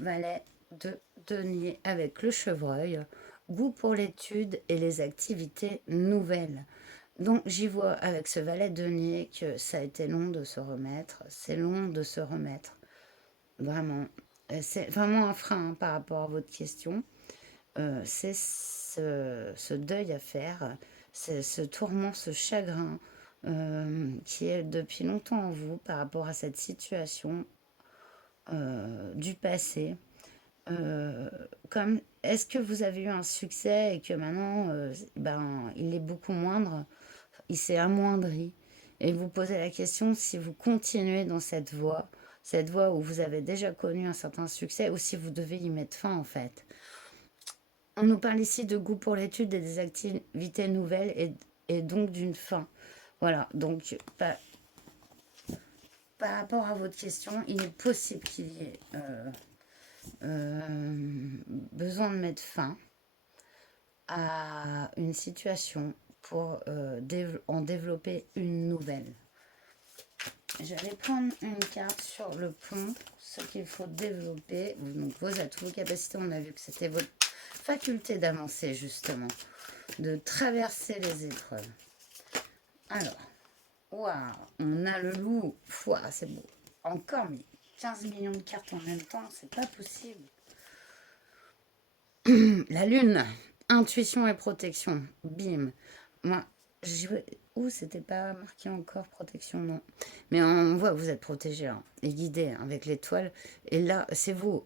Valet de denier avec le chevreuil. Goût pour l'étude et les activités nouvelles. Donc j'y vois avec ce valet de denier que ça a été long de se remettre. C'est long de se remettre. Vraiment. C'est vraiment un frein, hein, par rapport à votre question. C'est ce deuil à faire, c'est ce tourment, ce chagrin qui est depuis longtemps en vous par rapport à cette situation du passé. Comme est-ce que vous avez eu un succès et que maintenant ben, il est beaucoup moindre, il s'est amoindri et vous posez la question si vous continuez dans cette voie où vous avez déjà connu un certain succès ou si vous devez y mettre fin en fait. On nous parle ici de goût pour l'étude et des activités nouvelles et donc d'une fin. Voilà, donc par rapport à votre question, il est possible qu'il y ait besoin de mettre fin à une situation pour en développer une nouvelle. Je vais prendre une carte sur le pont, ce qu'il faut développer, donc vos atouts, vos capacités. On a vu que c'était votre faculté d'avancer justement, de traverser les épreuves. Alors, waouh, on a le loup. Pouah, c'est beau. Encore, mais 15 millions de cartes en même temps, c'est pas possible. La lune, intuition et protection. Bim. Moi, c'était pas marqué encore protection, non. Mais on voit que vous êtes protégé hein, et guidé hein, avec l'étoile. Et là, c'est vous.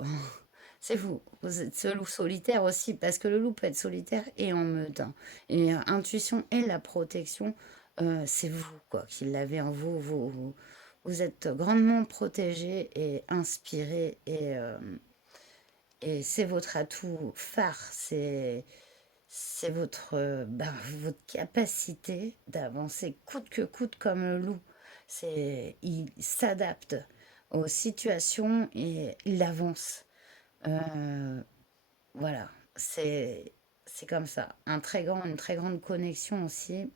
C'est vous. Vous êtes ce loup solitaire aussi, parce que le loup peut être solitaire et en meute. Hein. Et intuition et la protection, c'est vous, quoi, qui l'avez en vous. Vous êtes grandement protégé et inspiré et c'est votre atout phare. C'est votre capacité d'avancer coûte que coûte comme le loup. Il s'adapte aux situations et il avance. Voilà, c'est comme ça. Une très grande connexion aussi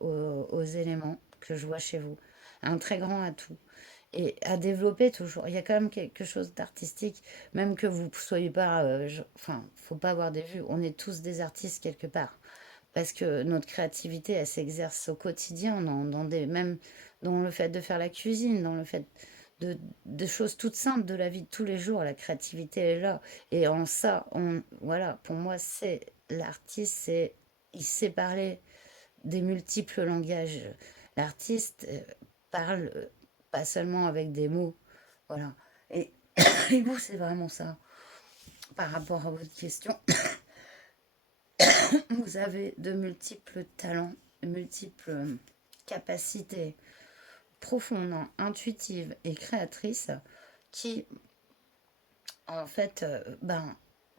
aux éléments que je vois chez vous. Un très grand atout. Et à développer toujours. Il y a quand même quelque chose d'artistique, même que vous ne soyez pas. Enfin, faut pas avoir des vues. On est tous des artistes quelque part. Parce que notre créativité, elle s'exerce au quotidien, même dans le fait de faire la cuisine, dans le fait de choses toutes simples de la vie de tous les jours. La créativité est là. Et en ça, voilà, pour moi, c'est l'artiste, il sait parler des multiples langages. L'artiste parle pas seulement avec des mots. Voilà. Et, et vous, c'est vraiment ça. Par rapport à votre question, vous avez de multiples talents, de multiples capacités profondes, intuitives et créatrices qui, en fait,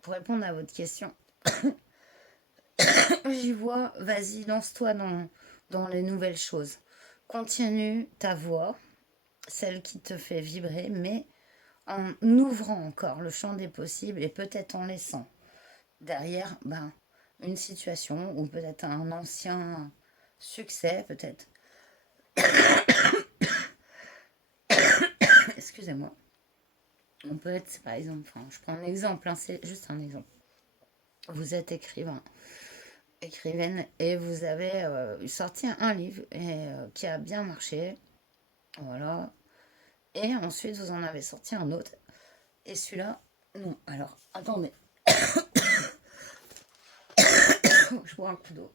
pour répondre à votre question, j'y vois, vas-y, lance-toi dans les nouvelles choses. Continue ta voix, celle qui te fait vibrer, mais en ouvrant encore le champ des possibles et peut-être en laissant derrière une situation ou peut-être un ancien succès, peut-être. Excusez-moi. On peut être, par exemple, enfin, je prends un exemple, hein, c'est juste un exemple. Vous êtes écrivain, écrivaine, et vous avez sorti un livre qui a bien marché, voilà. Et ensuite, vous en avez sorti un autre. Et celui-là, non. Alors, attendez. Je bois un coup d'eau.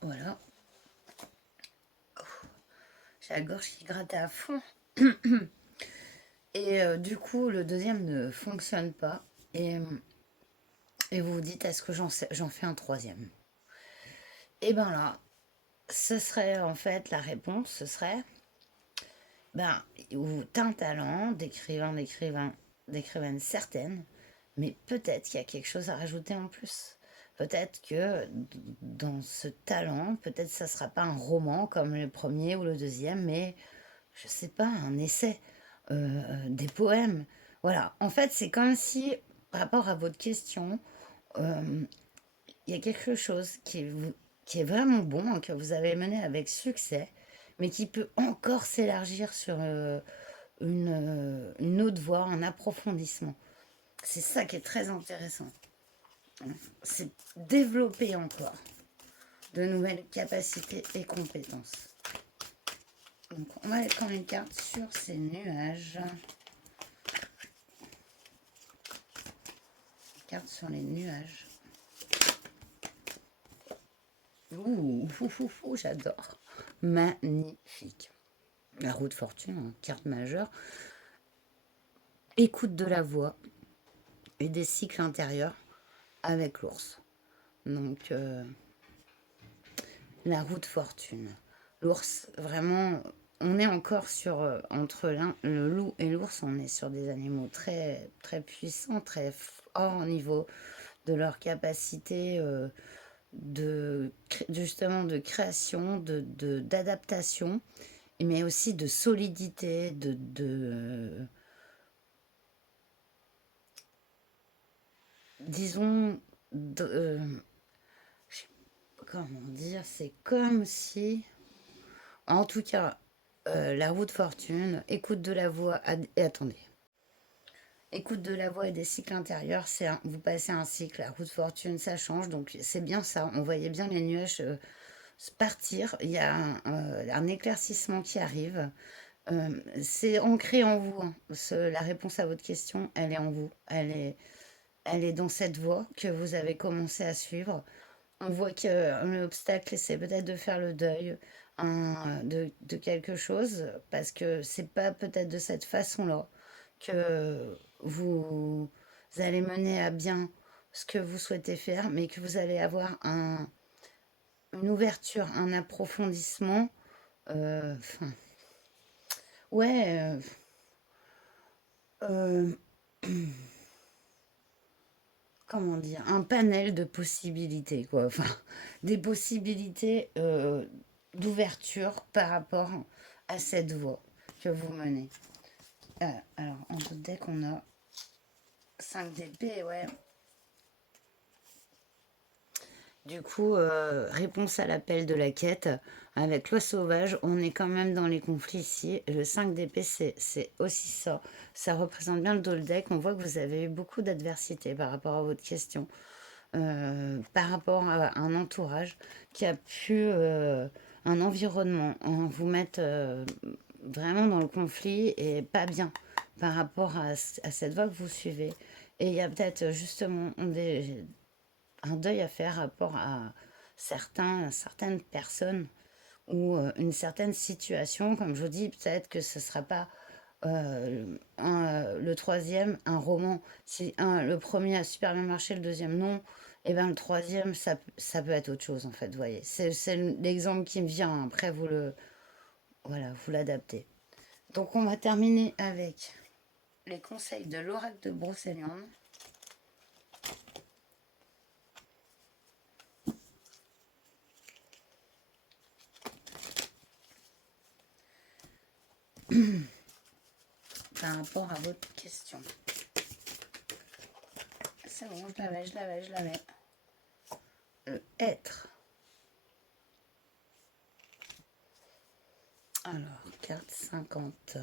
Voilà. J'ai la gorge qui gratte à fond. Et du coup, le deuxième ne fonctionne pas. Et vous vous dites, est-ce que j'en fais un troisième? Et ben là, ce serait en fait la réponse, ce serait, ou t'as un talent d'écrivaine certaine, mais peut-être qu'il y a quelque chose à rajouter en plus. Peut-être que dans ce talent, peut-être ça sera pas un roman comme le premier ou le deuxième, mais je sais pas, un essai, des poèmes. Voilà. En fait, c'est comme si, par rapport à votre question, euh, il y a quelque chose qui est vraiment bon, hein, que vous avez mené avec succès, mais qui peut encore s'élargir sur une autre voie, un approfondissement. C'est ça qui est très intéressant. C'est développer encore de nouvelles capacités et compétences. Donc, on va aller prendre une carte sur ces nuages. Carte sur les nuages. Ouh, j'adore. Magnifique. La roue de fortune, hein, carte majeure. Écoute de la voix et des cycles intérieurs avec l'ours. Donc, la roue de fortune. L'ours, vraiment, on est encore sur, entre le loup et l'ours, on est sur des animaux très, très puissants, très forts au niveau de leur capacité justement de création, d'adaptation, mais aussi de solidité, disons, je sais pas comment dire, c'est comme si, en tout cas, la roue de fortune, écoute de la voix, et attendez, écoute de la voix et des cycles intérieurs, vous passez un cycle, la roue de fortune, ça change, donc c'est bien ça, on voyait bien les nuages partir, il y a un éclaircissement qui arrive, c'est ancré en vous, hein. La réponse à votre question, elle est en vous, elle est dans cette voie que vous avez commencé à suivre. On voit qu'un obstacle, c'est peut-être de faire le deuil de quelque chose, parce que c'est pas peut-être de cette façon-là que vous allez mener à bien ce que vous souhaitez faire, mais que vous allez avoir une ouverture, un approfondissement. Enfin, ouais. Euh, comment dire, un panel de possibilités, quoi. Enfin, des possibilités d'ouverture par rapport à cette voie que vous menez. Alors, en tout deck, on a 5 d'épée, ouais. Du coup, réponse à l'appel de la quête. Avec loi sauvage, on est quand même dans les conflits ici. Le 5 d'épée, c'est aussi ça. Ça représente bien le dos deck. On voit que vous avez eu beaucoup d'adversité par rapport à votre question. Par rapport à un entourage qui a pu un environnement, vous mettre vraiment dans le conflit et pas bien par rapport à cette voie que vous suivez. Et il y a peut-être justement un deuil à faire par rapport à certaines personnes ou une certaine situation. Comme je vous dis, peut-être que ce ne sera pas le troisième, un roman. Si le premier a super bien marché, le deuxième non, et bien le troisième, ça peut être autre chose en fait, vous voyez. C'est l'exemple qui me vient, après voilà, vous l'adaptez. Donc on va terminer avec les conseils de l'oracle de Brocéliande. Par rapport à votre question. C'est bon, je l'avais. Le être. Alors, carte 50.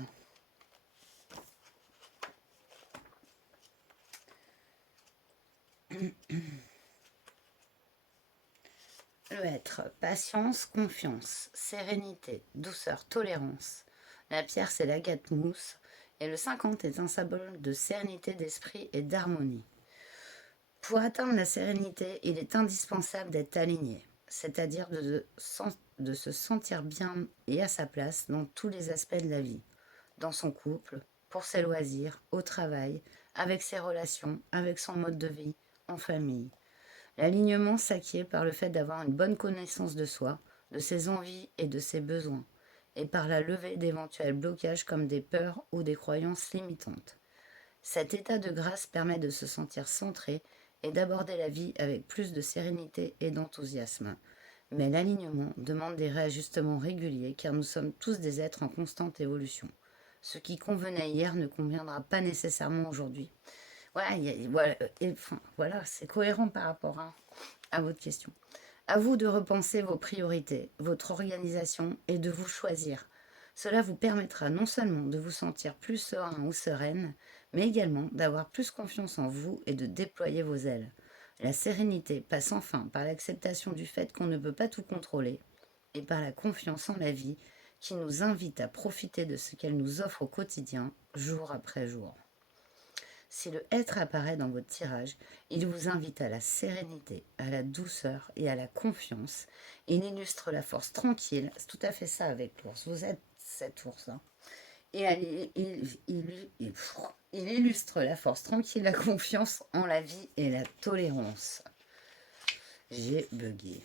Le être, patience, confiance, sérénité, douceur, tolérance. La pierre, c'est l'agate mousse. Et le 50 est un symbole de sérénité d'esprit et d'harmonie. Pour atteindre la sérénité, il est indispensable d'être aligné, c'est-à-dire de se sentir bien et à sa place dans tous les aspects de la vie, dans son couple, pour ses loisirs, au travail, avec ses relations, avec son mode de vie, en famille. L'alignement s'acquiert par le fait d'avoir une bonne connaissance de soi, de ses envies et de ses besoins, et par la levée d'éventuels blocages comme des peurs ou des croyances limitantes. Cet état de grâce permet de se sentir centré et d'aborder la vie avec plus de sérénité et d'enthousiasme. Mais l'alignement demande des réajustements réguliers car nous sommes tous des êtres en constante évolution. Ce qui convenait hier ne conviendra pas nécessairement aujourd'hui. Voilà, c'est cohérent par rapport à votre question. À vous de repenser vos priorités, votre organisation et de vous choisir. Cela vous permettra non seulement de vous sentir plus serein ou sereine, mais également d'avoir plus confiance en vous et de déployer vos ailes. La sérénité passe enfin par l'acceptation du fait qu'on ne peut pas tout contrôler et par la confiance en la vie qui nous invite à profiter de ce qu'elle nous offre au quotidien, jour après jour. Si le être apparaît dans votre tirage, il vous invite à la sérénité, à la douceur et à la confiance. Il illustre la force tranquille, c'est tout à fait ça avec l'ours, vous êtes cet ours. Hein. Et il illustre la force tranquille, la confiance en la vie et la tolérance. J'ai bugué.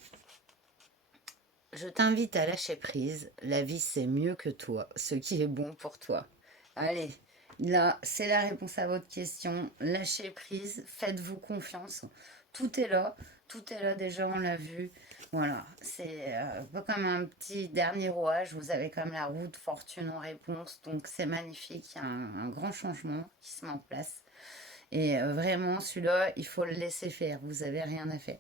Je t'invite à lâcher prise, la vie c'est mieux que toi, ce qui est bon pour toi. Allez, là c'est la réponse à votre question, lâchez prise, faites-vous confiance, tout est là déjà, on l'a vu. Voilà, c'est pas comme un petit dernier rouage, vous avez comme la roue de fortune en réponse, donc c'est magnifique, il y a un grand changement qui se met en place. Et vraiment, celui-là, il faut le laisser faire, vous n'avez rien à faire.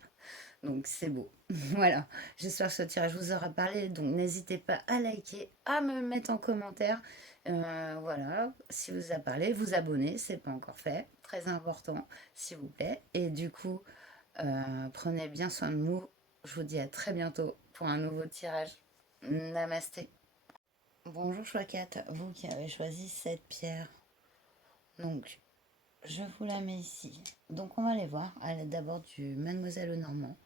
Donc c'est beau. Voilà, j'espère que ce tirage vous aura parlé. Donc n'hésitez pas à liker, à me mettre en commentaire. Voilà, si vous a parlé, vous abonner, c'est pas encore fait. Très important, s'il vous plaît. Et du coup, prenez bien soin de vous. Je vous dis à très bientôt pour un nouveau tirage. Namasté. Bonjour Chouacate, vous qui avez choisi cette pierre. Donc, je vous la mets ici. Donc, on va aller voir à l'aide d'abord du Mademoiselle Lenormand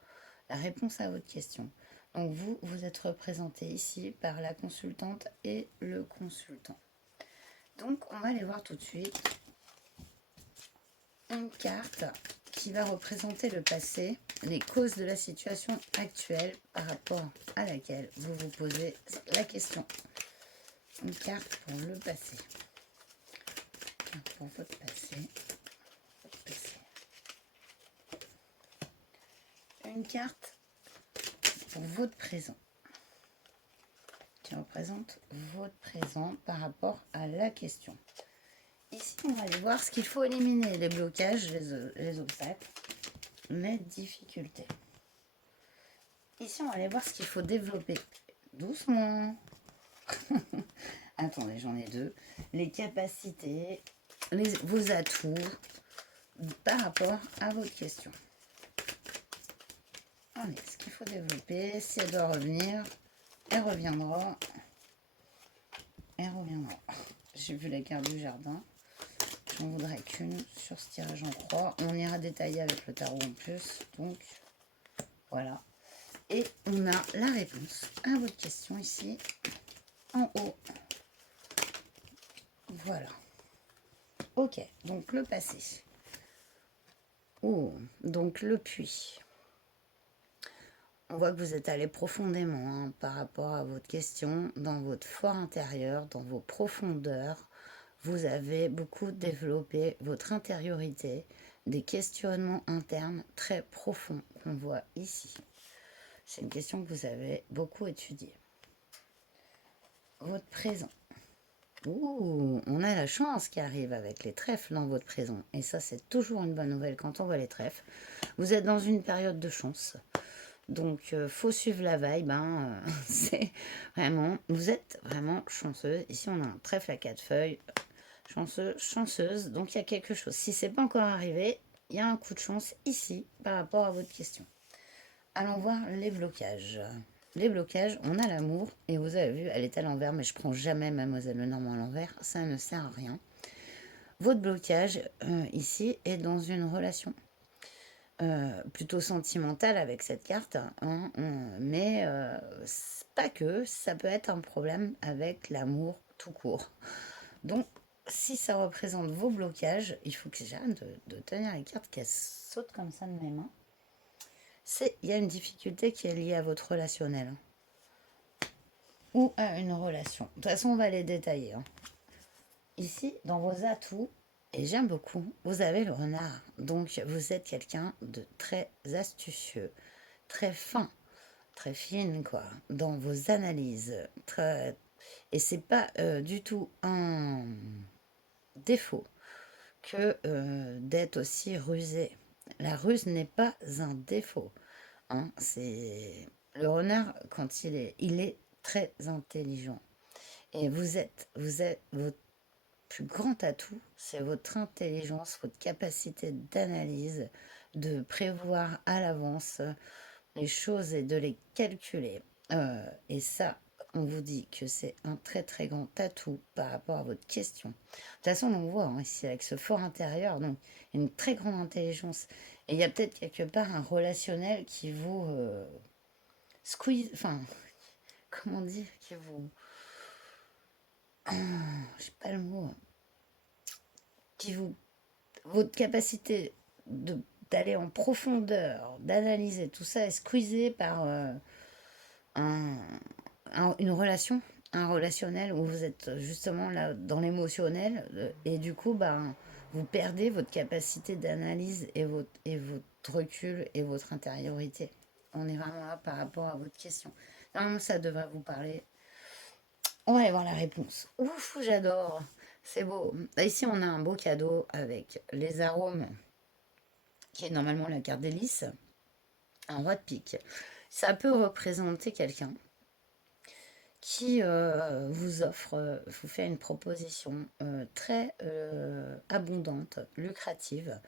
la réponse à votre question. Donc, vous êtes représenté ici par la consultante et le consultant. Donc, on va aller voir tout de suite une carte qui va représenter le passé, les causes de la situation actuelle par rapport à laquelle vous vous posez la question. Une carte pour le passé. Pour votre passé. Une carte pour votre présent. Qui représente votre présent par rapport à la question. Ici, on va aller voir ce qu'il faut éliminer, les blocages, les obstacles, les difficultés. Ici, on va aller voir ce qu'il faut développer. Doucement. Attendez, j'en ai deux. Les capacités, vos atouts par rapport à votre question. Allez, ce qu'il faut développer, si elle doit revenir, Elle reviendra. Elle reviendra. J'ai vu la carte du jardin. J'en voudrais qu'une sur ce tirage en croix. On ira détailler avec le tarot en plus. Donc, voilà. Et on a la réponse à votre question ici, en haut. Voilà. Ok, donc le passé. Oh, donc le puits. On voit que vous êtes allé profondément hein, par rapport à votre question, dans votre fort intérieur, dans vos profondeurs. Vous avez beaucoup développé votre intériorité, des questionnements internes très profonds qu'on voit ici. C'est une question que vous avez beaucoup étudiée. Votre présent. Ouh, on a la chance qui arrive avec les trèfles dans votre présent. Et ça, c'est toujours une bonne nouvelle quand on voit les trèfles. Vous êtes dans une période de chance. Donc, faut suivre la vibe. Hein. C'est vraiment, vous êtes vraiment chanceuse. Ici, on a un trèfle à 4 feuilles. Chanceuse, chanceuse. Donc, il y a quelque chose. Si c'est pas encore arrivé, il y a un coup de chance ici par rapport à votre question. Allons voir les blocages. Les blocages, on a l'amour. Et vous avez vu, elle est à l'envers, mais je prends jamais Mademoiselle Lenormand à l'envers. Ça ne sert à rien. Votre blocage, ici, est dans une relation. Plutôt sentimentale avec cette carte, hein, mais pas que, ça peut être un problème avec l'amour tout court. Donc, si ça représente vos blocages, il faut que j'arrête de tenir les cartes qu'elles sautent comme ça de mes mains. Il y a une difficulté qui est liée à votre relationnel ou à une relation. De toute façon, on va les détailler. Hein. Ici, dans vos atouts, et j'aime beaucoup, vous avez le renard. Donc, vous êtes quelqu'un de très astucieux, très fin, très fine, quoi, dans vos analyses. Très... Et c'est pas du tout un défaut que d'être aussi rusé. La ruse n'est pas un défaut. Hein. C'est le renard quand il est très intelligent. Et vous êtes votre plus grand atout, c'est votre intelligence, votre capacité d'analyse, de prévoir à l'avance les choses et de les calculer. Et ça, on vous dit que c'est un très très grand atout par rapport à votre question. De toute façon, on voit hein, ici avec ce fort intérieur, donc une très grande intelligence. Et il y a peut-être quelque part un relationnel qui vous squeeze, enfin, comment dire, qui vous... j'ai pas le mot. Qui vous... Votre capacité d'aller en profondeur, d'analyser tout ça est squeezée par un, une relation, un relationnel où vous êtes justement là dans l'émotionnel et du coup ben, vous perdez votre capacité d'analyse et votre recul et votre intériorité. On est vraiment là par rapport à votre question. Normalement ça devrait vous parler. On va aller voir la réponse. Ouf, j'adore. C'est beau. Ici on a un beau cadeau avec les arômes qui est normalement la carte des lys, un roi de pique. Ça peut représenter quelqu'un qui vous offre, vous fait une proposition très abondante, lucrative.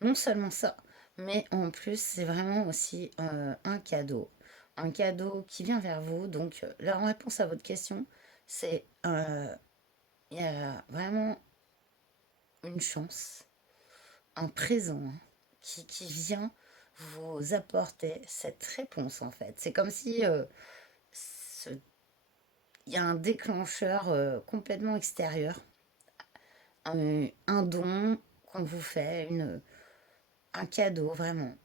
Non seulement ça, mais en plus, c'est vraiment aussi un cadeau. Un cadeau qui vient vers vous. Donc, la réponse à votre question, c'est il y a vraiment une chance, un présent hein, qui vient vous apporter cette réponse en fait. C'est comme si ce il y a un déclencheur complètement extérieur, un don qu'on vous fait, un cadeau vraiment,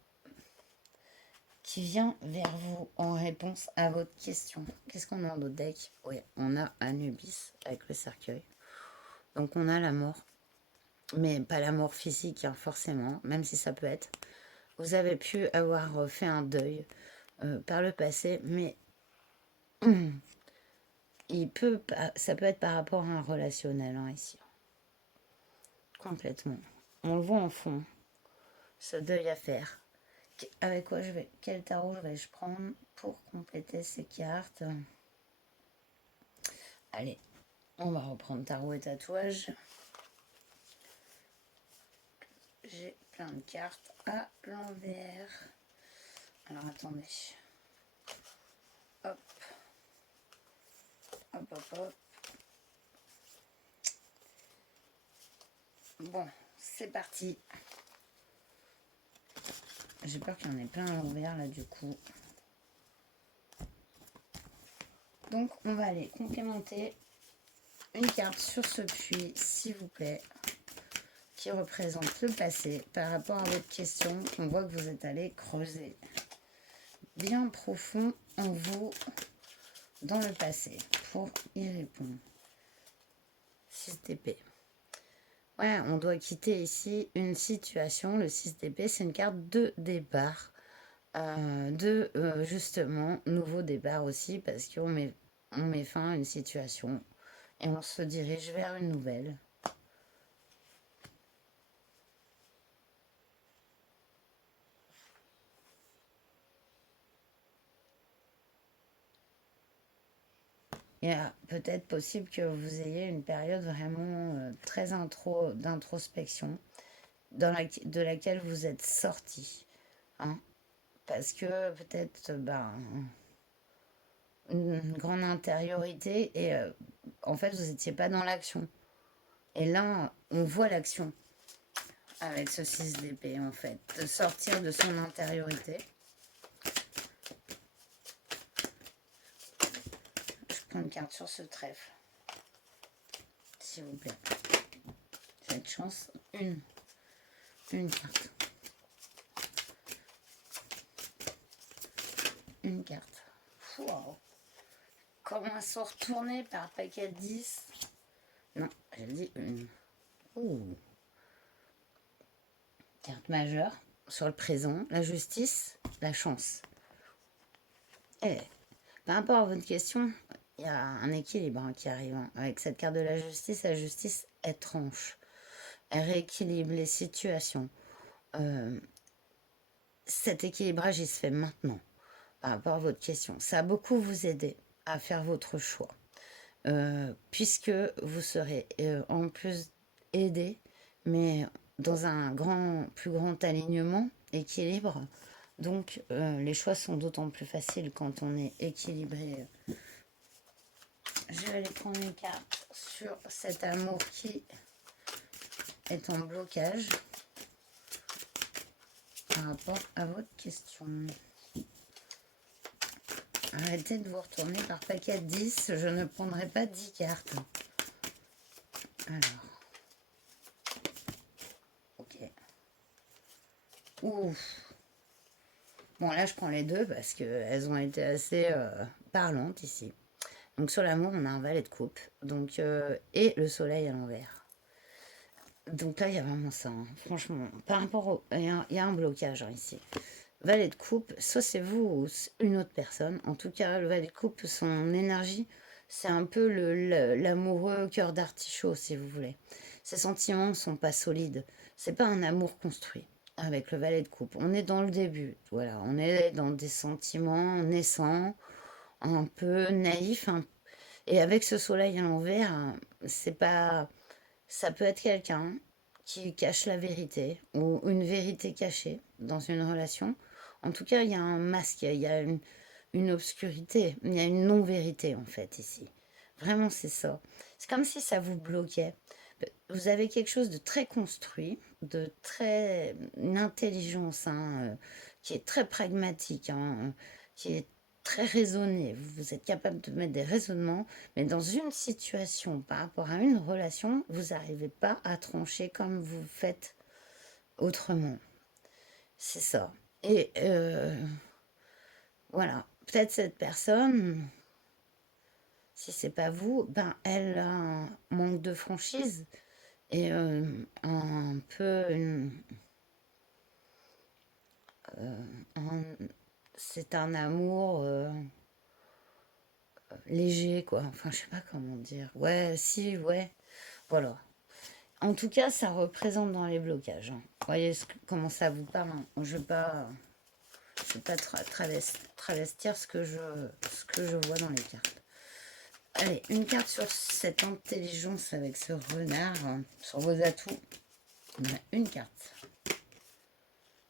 qui vient vers vous en réponse à votre question. Qu'est-ce qu'on a dans notre deck? Oui, on a Anubis avec le cercueil. Donc on a la mort, mais pas la mort physique hein, forcément, même si ça peut être. Vous avez pu avoir fait un deuil par le passé, mais ça peut être par rapport à un relationnel hein, ici. Complètement. On le voit en fond, ce deuil à faire. Avec quoi quel tarot vais-je prendre pour compléter ces cartes? Allez, on va reprendre tarot et tatouage. J'ai plein de cartes à l'envers. Alors attendez. Hop. Hop, hop, hop. Bon, c'est parti. J'ai peur qu'il y en ait plein à l'envers là du coup. Donc on va aller complémenter une carte sur ce puits, s'il vous plaît, qui représente le passé par rapport à votre question. On voit que vous êtes allé creuser bien profond en vous dans le passé pour y répondre. 6 d'épée. Ouais, on doit quitter ici une situation. Le 6 d'épée, c'est une carte de départ. Justement, nouveau départ aussi, parce qu'on met fin à une situation et on se dirige vers une nouvelle. Il est peut-être possible que vous ayez une période vraiment très d'introspection de laquelle vous êtes sorti. Hein, parce que peut-être une grande intériorité et en fait vous n'étiez pas dans l'action. Et là, on voit l'action avec ce 6 d'épée en fait, de sortir de son intériorité. Je prends une carte sur ce trèfle, s'il vous plaît. Cette chance, une carte. Une carte. Wow. Comment se retourner par paquet de 10? Non, j'ai dit une. Ouh. Carte majeure sur le présent, la justice, la chance. Et par rapport à votre question, il y a un équilibre qui arrive. Avec cette carte de la justice est tranche. Elle rééquilibre les situations. Cet équilibrage, il se fait maintenant par rapport à votre question. Ça a beaucoup vous aider à faire votre choix. Puisque vous serez en plus aidé, mais dans un plus grand alignement, équilibre. Donc les choix sont d'autant plus faciles quand on est équilibré. Je vais aller prendre une carte sur cet amour qui est en blocage par rapport à votre question. Arrêtez de vous retourner par paquet de 10. Je ne prendrai pas 10 cartes. Alors. Ok. Ouf. Bon, là, je prends les deux parce qu'elles ont été assez parlantes ici. Donc, sur l'amour, on a un valet de coupe. Donc, et le soleil à l'envers. Donc là, il y a vraiment ça. Hein. Franchement, par rapport au... Il y a un blocage hein, ici. Valet de coupe, soit c'est vous ou une autre personne. En tout cas, le valet de coupe, son énergie, c'est un peu l'amoureux cœur d'artichaut, si vous voulez. Ses sentiments ne sont pas solides. C'est pas un amour construit avec le valet de coupe. On est dans le début. Voilà, on est dans des sentiments naissants, un peu naïfs. Et avec ce soleil à l'envers, c'est pas... Ça peut être quelqu'un qui cache la vérité ou une vérité cachée dans une relation. En tout cas, il y a un masque, il y a une obscurité, il y a une non-vérité en fait ici. Vraiment, c'est ça. C'est comme si ça vous bloquait. Vous avez quelque chose de très construit, de très... une intelligence qui est très pragmatique, qui est très raisonné. Vous êtes capable de mettre des raisonnements, mais dans une situation par rapport à une relation, vous n'arrivez pas à trancher comme vous faites autrement. C'est ça. Et voilà, peut-être cette personne, si c'est pas vous, ben elle a un manque de franchise et un peu c'est un amour léger quoi. Enfin, je sais pas comment dire. Ouais, si, ouais. Voilà. En tout cas, ça représente dans les blocages. Hein. Voyez comment ça vous parle. Hein. Je ne vais pas travestir ce que je vois dans les cartes. Allez, une carte sur cette intelligence avec ce renard, hein, sur vos atouts. On a une carte.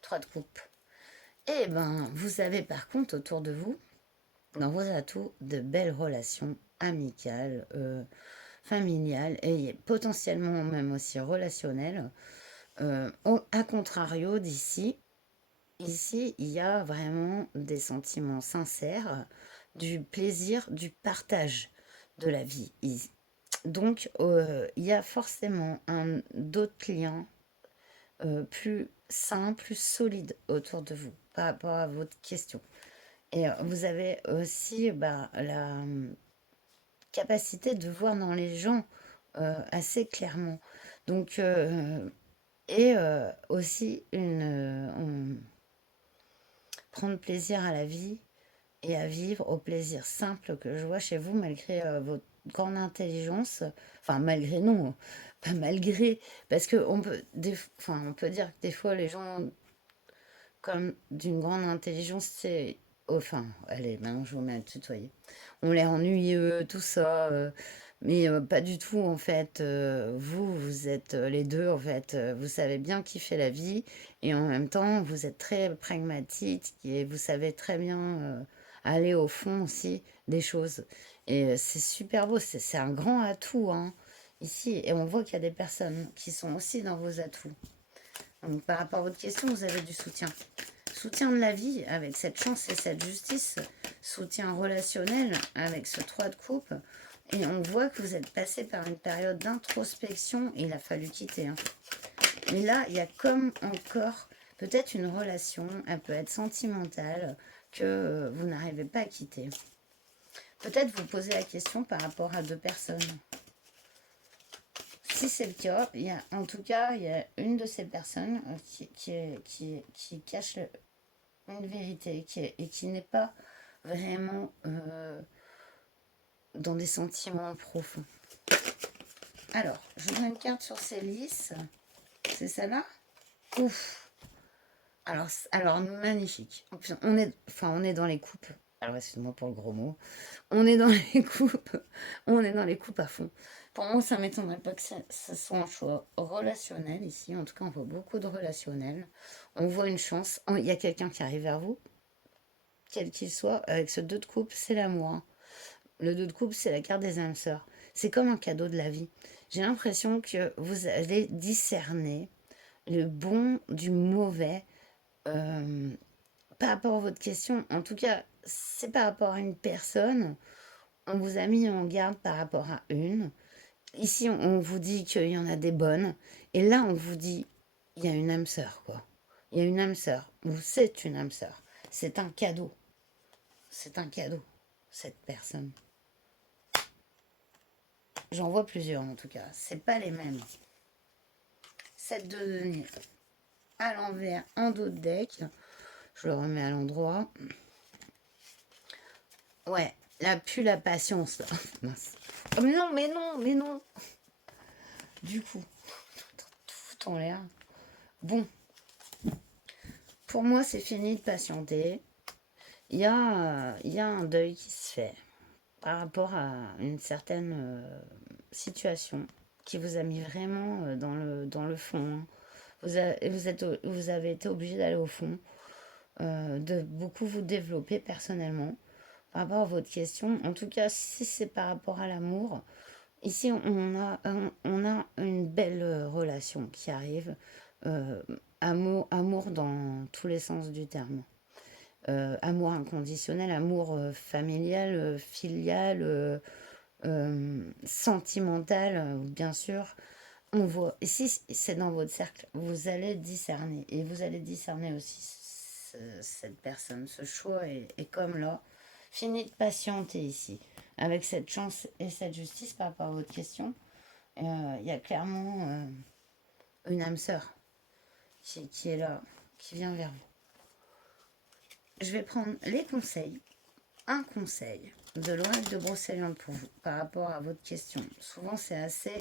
3 de coupe. Et ben, vous avez par contre autour de vous, dans vos atouts, de belles relations amical, familial et potentiellement même aussi relationnel. À contrario d'ici, ici, il y a vraiment des sentiments sincères, du plaisir, du partage de la vie. Donc, il y a forcément d'autres liens plus sains, plus solides autour de vous par rapport à votre question. Et vous avez aussi la capacité de voir dans les gens assez clairement. Donc, aussi prendre plaisir à la vie et à vivre au plaisir simple que je vois chez vous, malgré votre grande intelligence. Enfin, malgré non, pas malgré, parce que enfin, on peut dire que des fois les gens comme d'une grande intelligence, c'est... Enfin, allez, maintenant je vous mets à tutoyer. On l'air ennuyeux, tout ça, mais pas du tout en fait. Vous êtes les deux en fait. Vous savez bien kiffer la vie et en même temps, vous êtes très pragmatique et vous savez très bien aller au fond aussi des choses. Et c'est super beau, c'est un grand atout hein, ici. Et on voit qu'il y a des personnes qui sont aussi dans vos atouts. Donc, par rapport à votre question, vous avez du soutien. Soutien de la vie avec cette chance et cette justice. Soutien relationnel avec ce 3 de coupe. Et on voit que vous êtes passé par une période d'introspection et il a fallu quitter. Hein. Mais là, il y a comme encore peut-être une relation, elle peut être sentimentale, que vous n'arrivez pas à quitter. Peut-être vous posez la question par rapport à deux personnes. Si c'est le cas, en tout cas, il y a une de ces personnes qui cache une vérité et qui n'est pas vraiment dans des sentiments profonds. Alors, je vois une carte sur ces lisses. C'est celle-là? Ouf! Alors, magnifique. On est dans les coupes. Alors, excuse-moi pour le gros mot. On est dans les coupes. On est dans les coupes à fond. Pour moi, ça ne m'étonnerait pas que ce soit un choix relationnel ici. En tout cas, on voit beaucoup de relationnels. On voit une chance. Il y a quelqu'un qui arrive vers vous, quel qu'il soit. Avec ce 2 de coupe, c'est l'amour. Hein. Le 2 de coupe, c'est la carte des âmes sœurs. C'est comme un cadeau de la vie. J'ai l'impression que vous allez discerner le bon du mauvais par rapport à votre question. En tout cas, c'est par rapport à une personne. On vous a mis en garde par rapport à une. Ici, on vous dit qu'il y en a des bonnes. Et là, on vous dit, il y a une âme sœur, quoi. Il y a une âme sœur. Ou c'est une âme sœur. C'est un cadeau. C'est un cadeau, cette personne. J'en vois plusieurs, en tout cas. C'est pas les mêmes. 7 de denier. À l'envers, en dos de deck. Je le remets à l'endroit. Ouais, là, plus la patience, là. Mince. Oh, mais non, mais non, mais non. Du coup, tout en l'air. Bon, pour moi, c'est fini de patienter. Il y a un deuil qui se fait par rapport à une certaine situation qui vous a mis vraiment dans le fond. Hein. Vous avez été obligé d'aller au fond, de beaucoup vous développer personnellement par rapport à votre question. En tout cas, si c'est par rapport à l'amour, ici on a une belle relation qui arrive. Amour dans tous les sens du terme. Amour inconditionnel, amour familial, filial, sentimental, bien sûr. On voit, et si c'est dans votre cercle, vous allez discerner. Et vous allez discerner aussi cette personne. Ce choix est comme là. Fini de patienter ici. Avec cette chance et cette justice par rapport à votre question, il y a clairement une âme sœur qui est là, qui vient vers vous. Je vais prendre les conseils. Un conseil de l'oracle de Brocéliande pour vous par rapport à votre question. Souvent, c'est assez...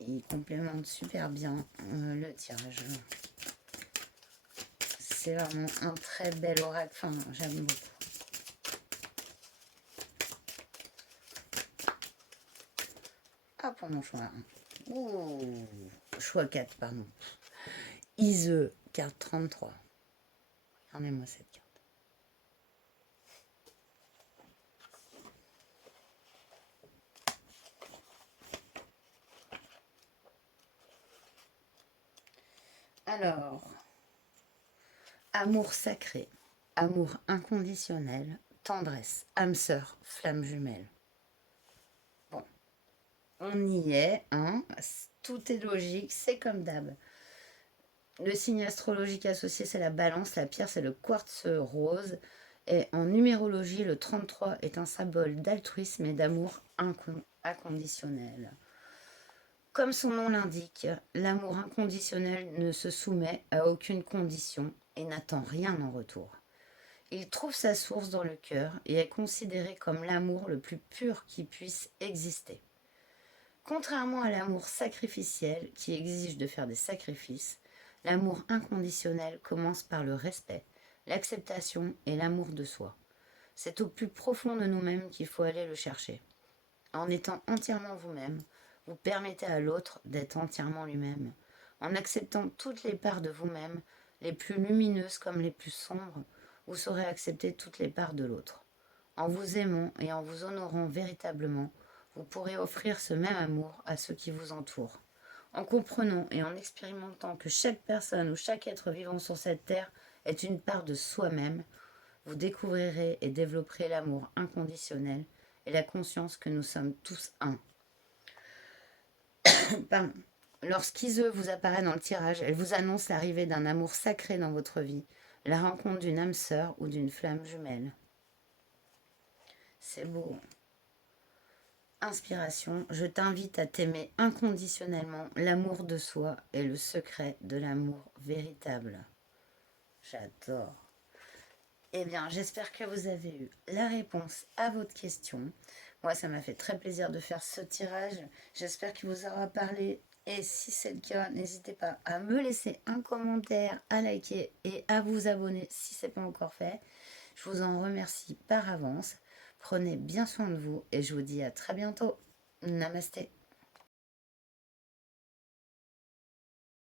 Il complémente super bien le tirage. C'est vraiment un très bel oracle. Enfin, j'aime beaucoup. Ah, pour mon choix 1. Ouh, choix 4, pardon. Ise, carte 33. Regardez-moi cette carte. Alors, amour sacré, amour inconditionnel, tendresse, âme sœur, flamme jumelle. Bon, on y est, hein. Tout est logique, c'est comme d'hab. Le signe astrologique associé, c'est la balance. La pierre, c'est le quartz rose. Et en numérologie, le 33 est un symbole d'altruisme et d'amour inconditionnel. Comme son nom l'indique, l'amour inconditionnel ne se soumet à aucune condition et n'attend rien en retour. Il trouve sa source dans le cœur et est considéré comme l'amour le plus pur qui puisse exister. Contrairement à l'amour sacrificiel qui exige de faire des sacrifices, l'amour inconditionnel commence par le respect, l'acceptation et l'amour de soi. C'est au plus profond de nous-mêmes qu'il faut aller le chercher. En étant entièrement vous-même, vous permettez à l'autre d'être entièrement lui-même. En acceptant toutes les parts de vous-même, les plus lumineuses comme les plus sombres, vous saurez accepter toutes les parts de l'autre. En vous aimant et en vous honorant véritablement, vous pourrez offrir ce même amour à ceux qui vous entourent. En comprenant et en expérimentant que chaque personne ou chaque être vivant sur cette terre est une part de soi-même, vous découvrirez et développerez l'amour inconditionnel et la conscience que nous sommes tous un. Pardon. Lorsqu'Ise vous apparaît dans le tirage, elle vous annonce l'arrivée d'un amour sacré dans votre vie, la rencontre d'une âme sœur ou d'une flamme jumelle. C'est beau. Inspiration, je t'invite à t'aimer inconditionnellement. L'amour de soi est le secret de l'amour véritable. J'adore. Eh bien, j'espère que vous avez eu la réponse à votre question. Moi, ça m'a fait très plaisir de faire ce tirage. J'espère qu'il vous aura parlé. Et si c'est le cas, n'hésitez pas à me laisser un commentaire, à liker et à vous abonner si ce n'est pas encore fait. Je vous en remercie par avance. Prenez bien soin de vous et je vous dis à très bientôt. Namasté.